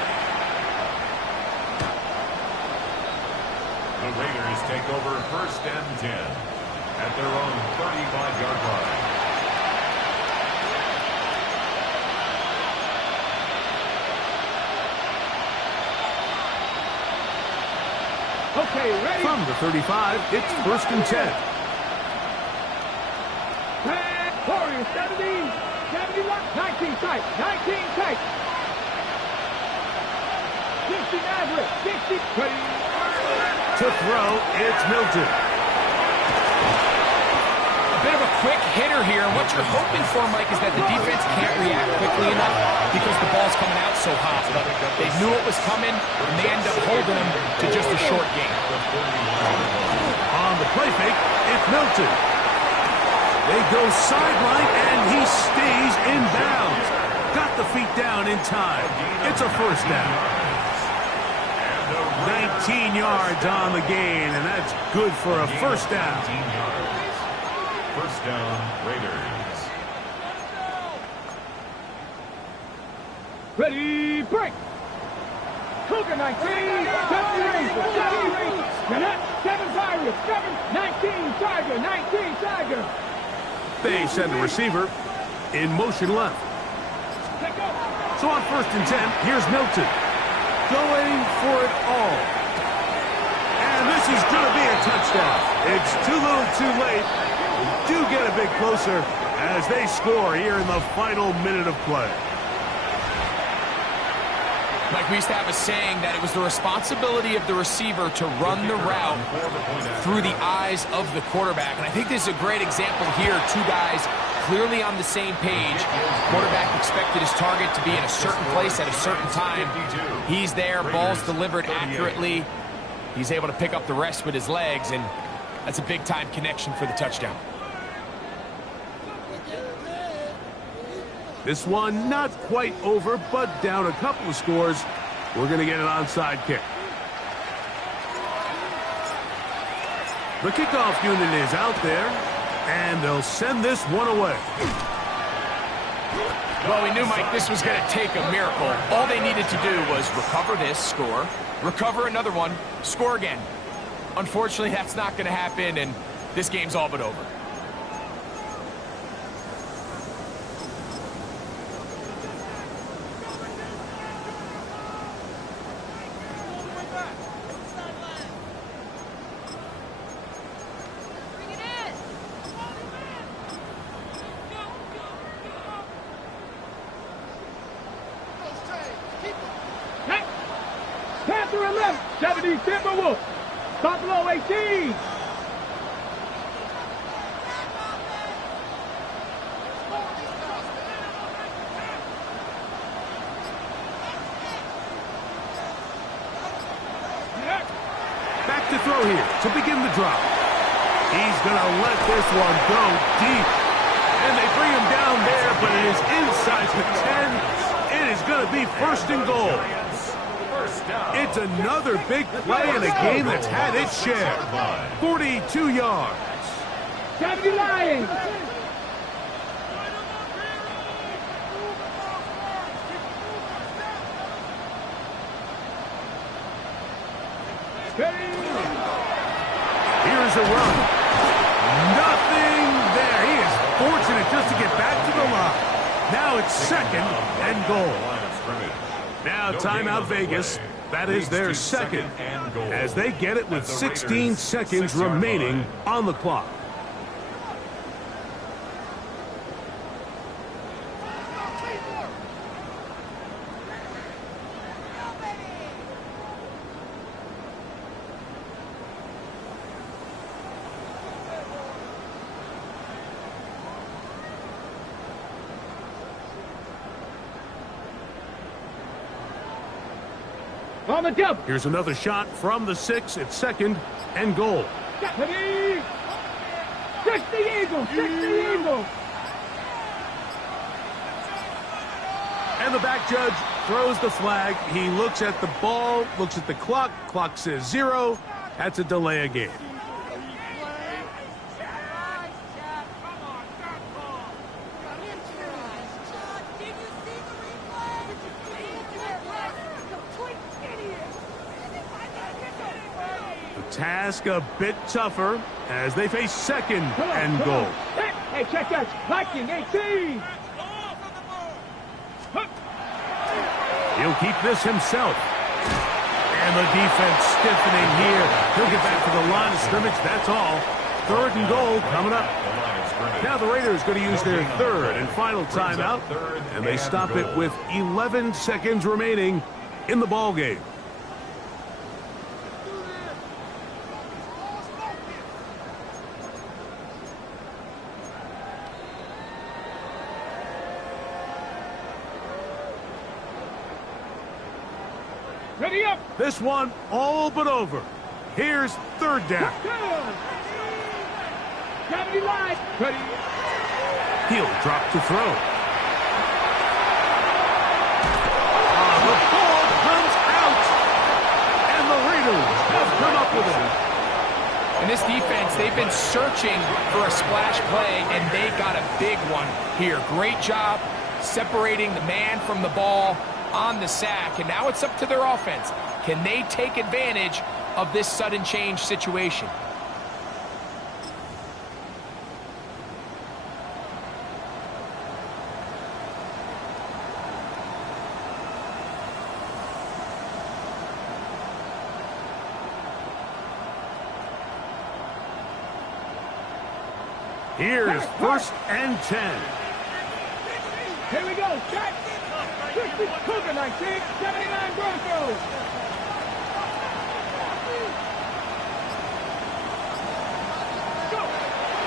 The Raiders take over 1st and 10 at their own 35-yard line. Okay, ready? From the 35, it's 1st and 10. Warriors 70, 71, 19 tight, 19 tight. 60 Maverick, 60, ready. To throw, it's Milton. A bit of a quick hitter here. What you're hoping for, Mike, is that the defense can't react quickly enough because the ball's coming out so hot. But they knew it was coming, and they end up holding them to just a short gain. On the play fake, it's Milton. They go sideline, and he stays in bounds. Got the feet down in time. It's a 1st down. 19 yards on the gain, and that's good for a 1st down. 1st down, Raiders. Ready, break. Cougar 19, 70 Rangers, 70 Rangers. 7 Pirates, 7, 19 Tiger, 19 Tiger. They send the receiver in motion left. So on 1st and 10, here's Milton. Going for it all. And this is going to be a touchdown. It's too little too late. We do get a bit closer as they score here in the final minute of play. Like we used to have a saying that it was the responsibility of the receiver to run the route through the eyes of the quarterback. And I think this is a great example here. 2 guys clearly on the same page. Quarterback expected his target to be in a certain place at a certain time. He's there, ball's delivered accurately. He's able to pick up the rest with his legs, and that's a big-time connection for the touchdown. This one not quite over, but down a couple of scores. We're going to get an onside kick. The kickoff unit is out there, and they'll send this one away. Well, we knew, Mike, this was going to take a miracle. All they needed to do was recover this, score, recover another one, score again. Unfortunately, that's not going to happen, and this game's all but over. 70 Timberwolves. Buffalo 18. Back to throw here to begin the drop. He's going to let this one go deep. And they bring him down there, but it is inside the 10. It is going to be first and goal. It's another big play in a game that's had its share. 42 yards. 70 Lions. Here's a run. Nothing there. He is fortunate just to get back to the line. Now it's second and goal. Now timeout Vegas. That is their second as they get it with 16 seconds remaining on the clock. On the jump. Here's another shot from the 6. It's second and goal. 60 Eagles. 60 Eagles. And the back judge throws the flag. He looks at the ball, looks at the clock. Clock says 0. That's a delay of game. Task a bit tougher as they face second and goal. Hey, check that. Viking 18. He'll keep this himself. And the defense stiffening here. He'll get back to the line of scrimmage. That's all. Third and goal coming up. Now the Raiders going to use their third and final timeout. And they stop it with 11 seconds remaining in the ball game. Ready up. This one all but over. Here's third down. 70 Lions. Ready. He'll drop to throw. The ball comes out. And the Raiders have come up with it. And this defense, they've been searching for a splash play, and they got a big one here. Great job separating the man from the ball on the sack, and now it's up to their offense. Can they take advantage of this sudden change situation? Here's first and 10. Here we go. Check. 60 Cougar 19, 79 Broncos.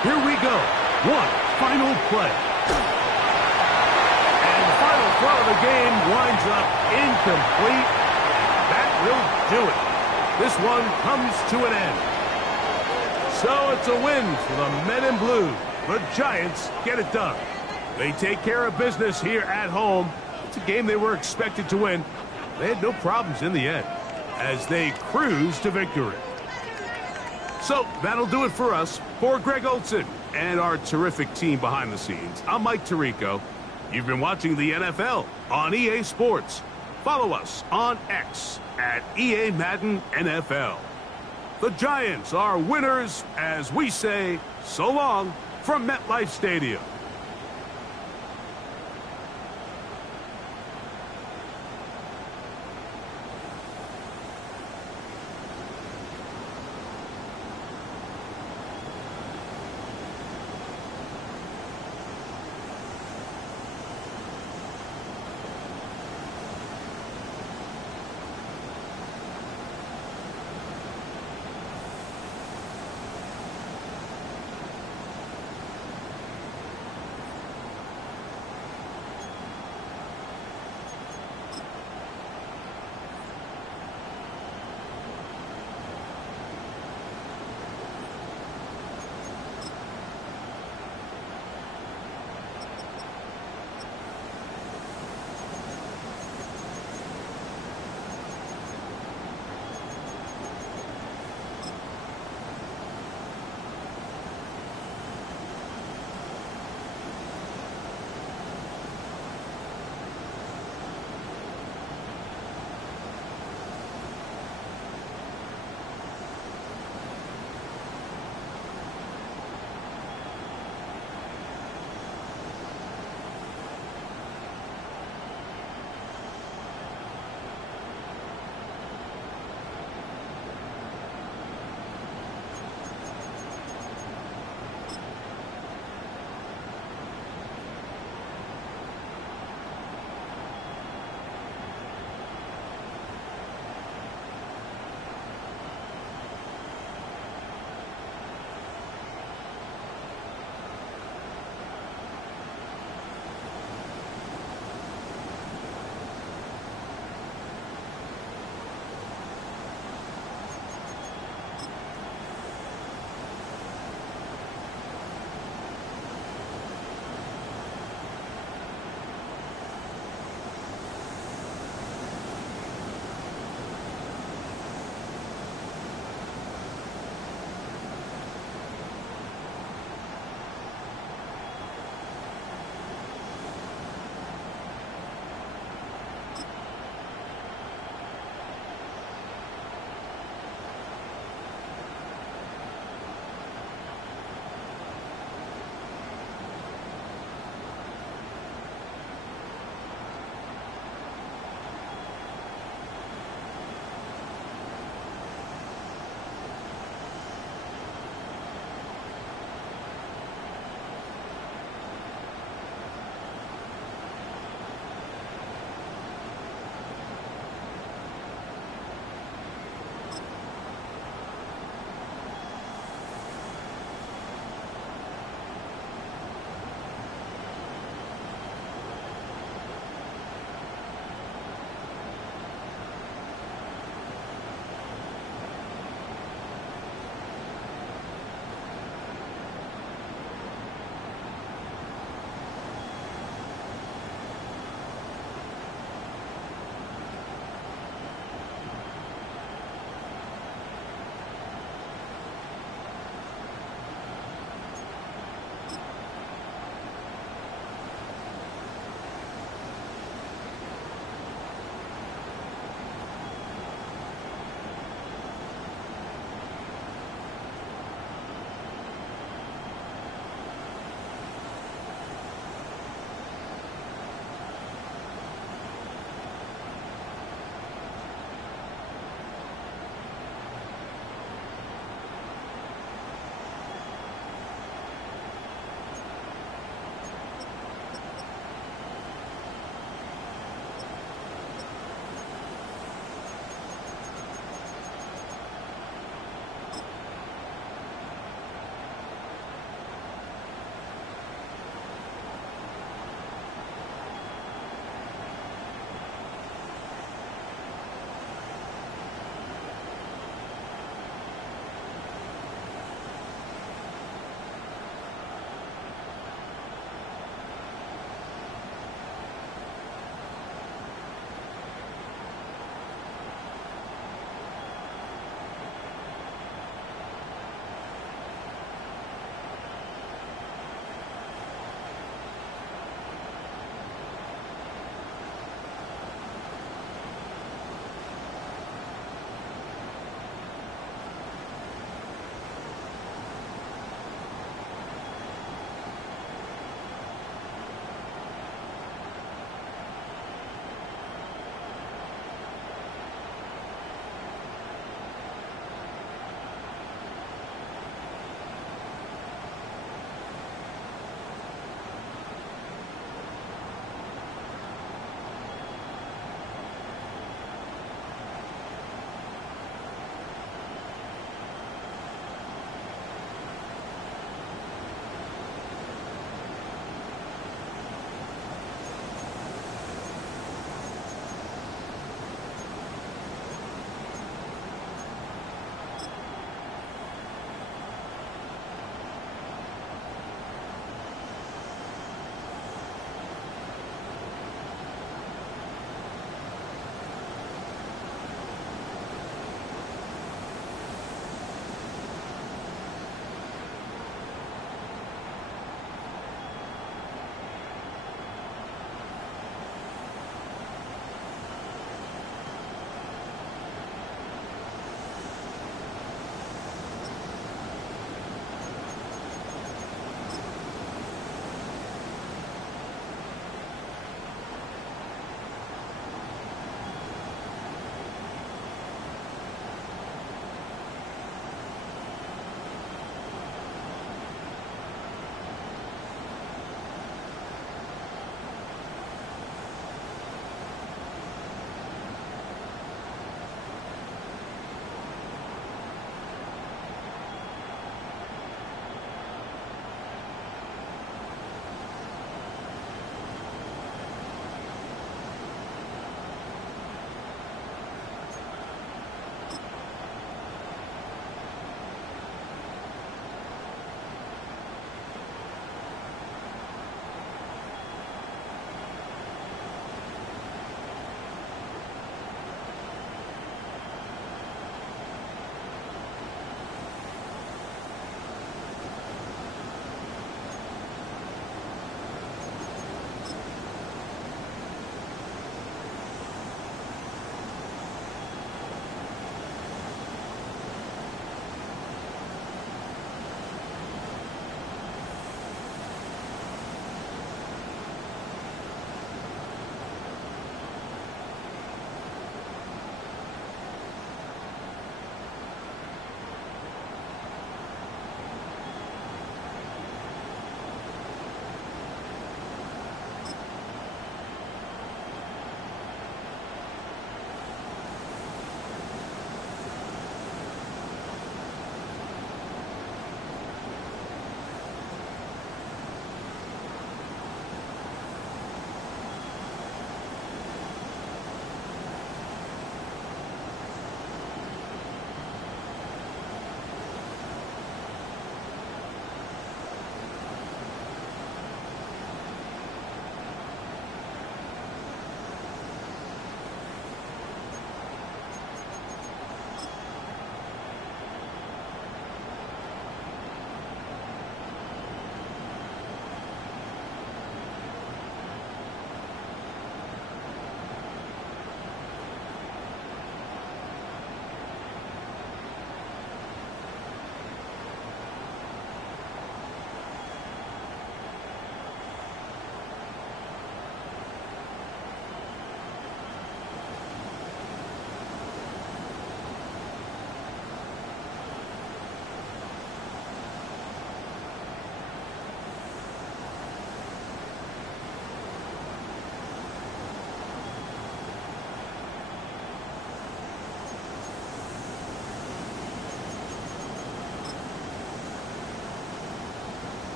Here we go. One final play. And the final throw of the game winds up incomplete. That will do it. This one comes to an end. So it's a win for the men in blue. The Giants get it done. They take care of business here at home. It's a game they were expected to win. They had no problems in the end as they cruise to victory. So that'll do it for us. For Greg Olson and our terrific team behind the scenes, I'm Mike Tirico. You've been watching the NFL on EA Sports. Follow us on X at EA Madden NFL. The Giants are winners as we say so long from MetLife Stadium.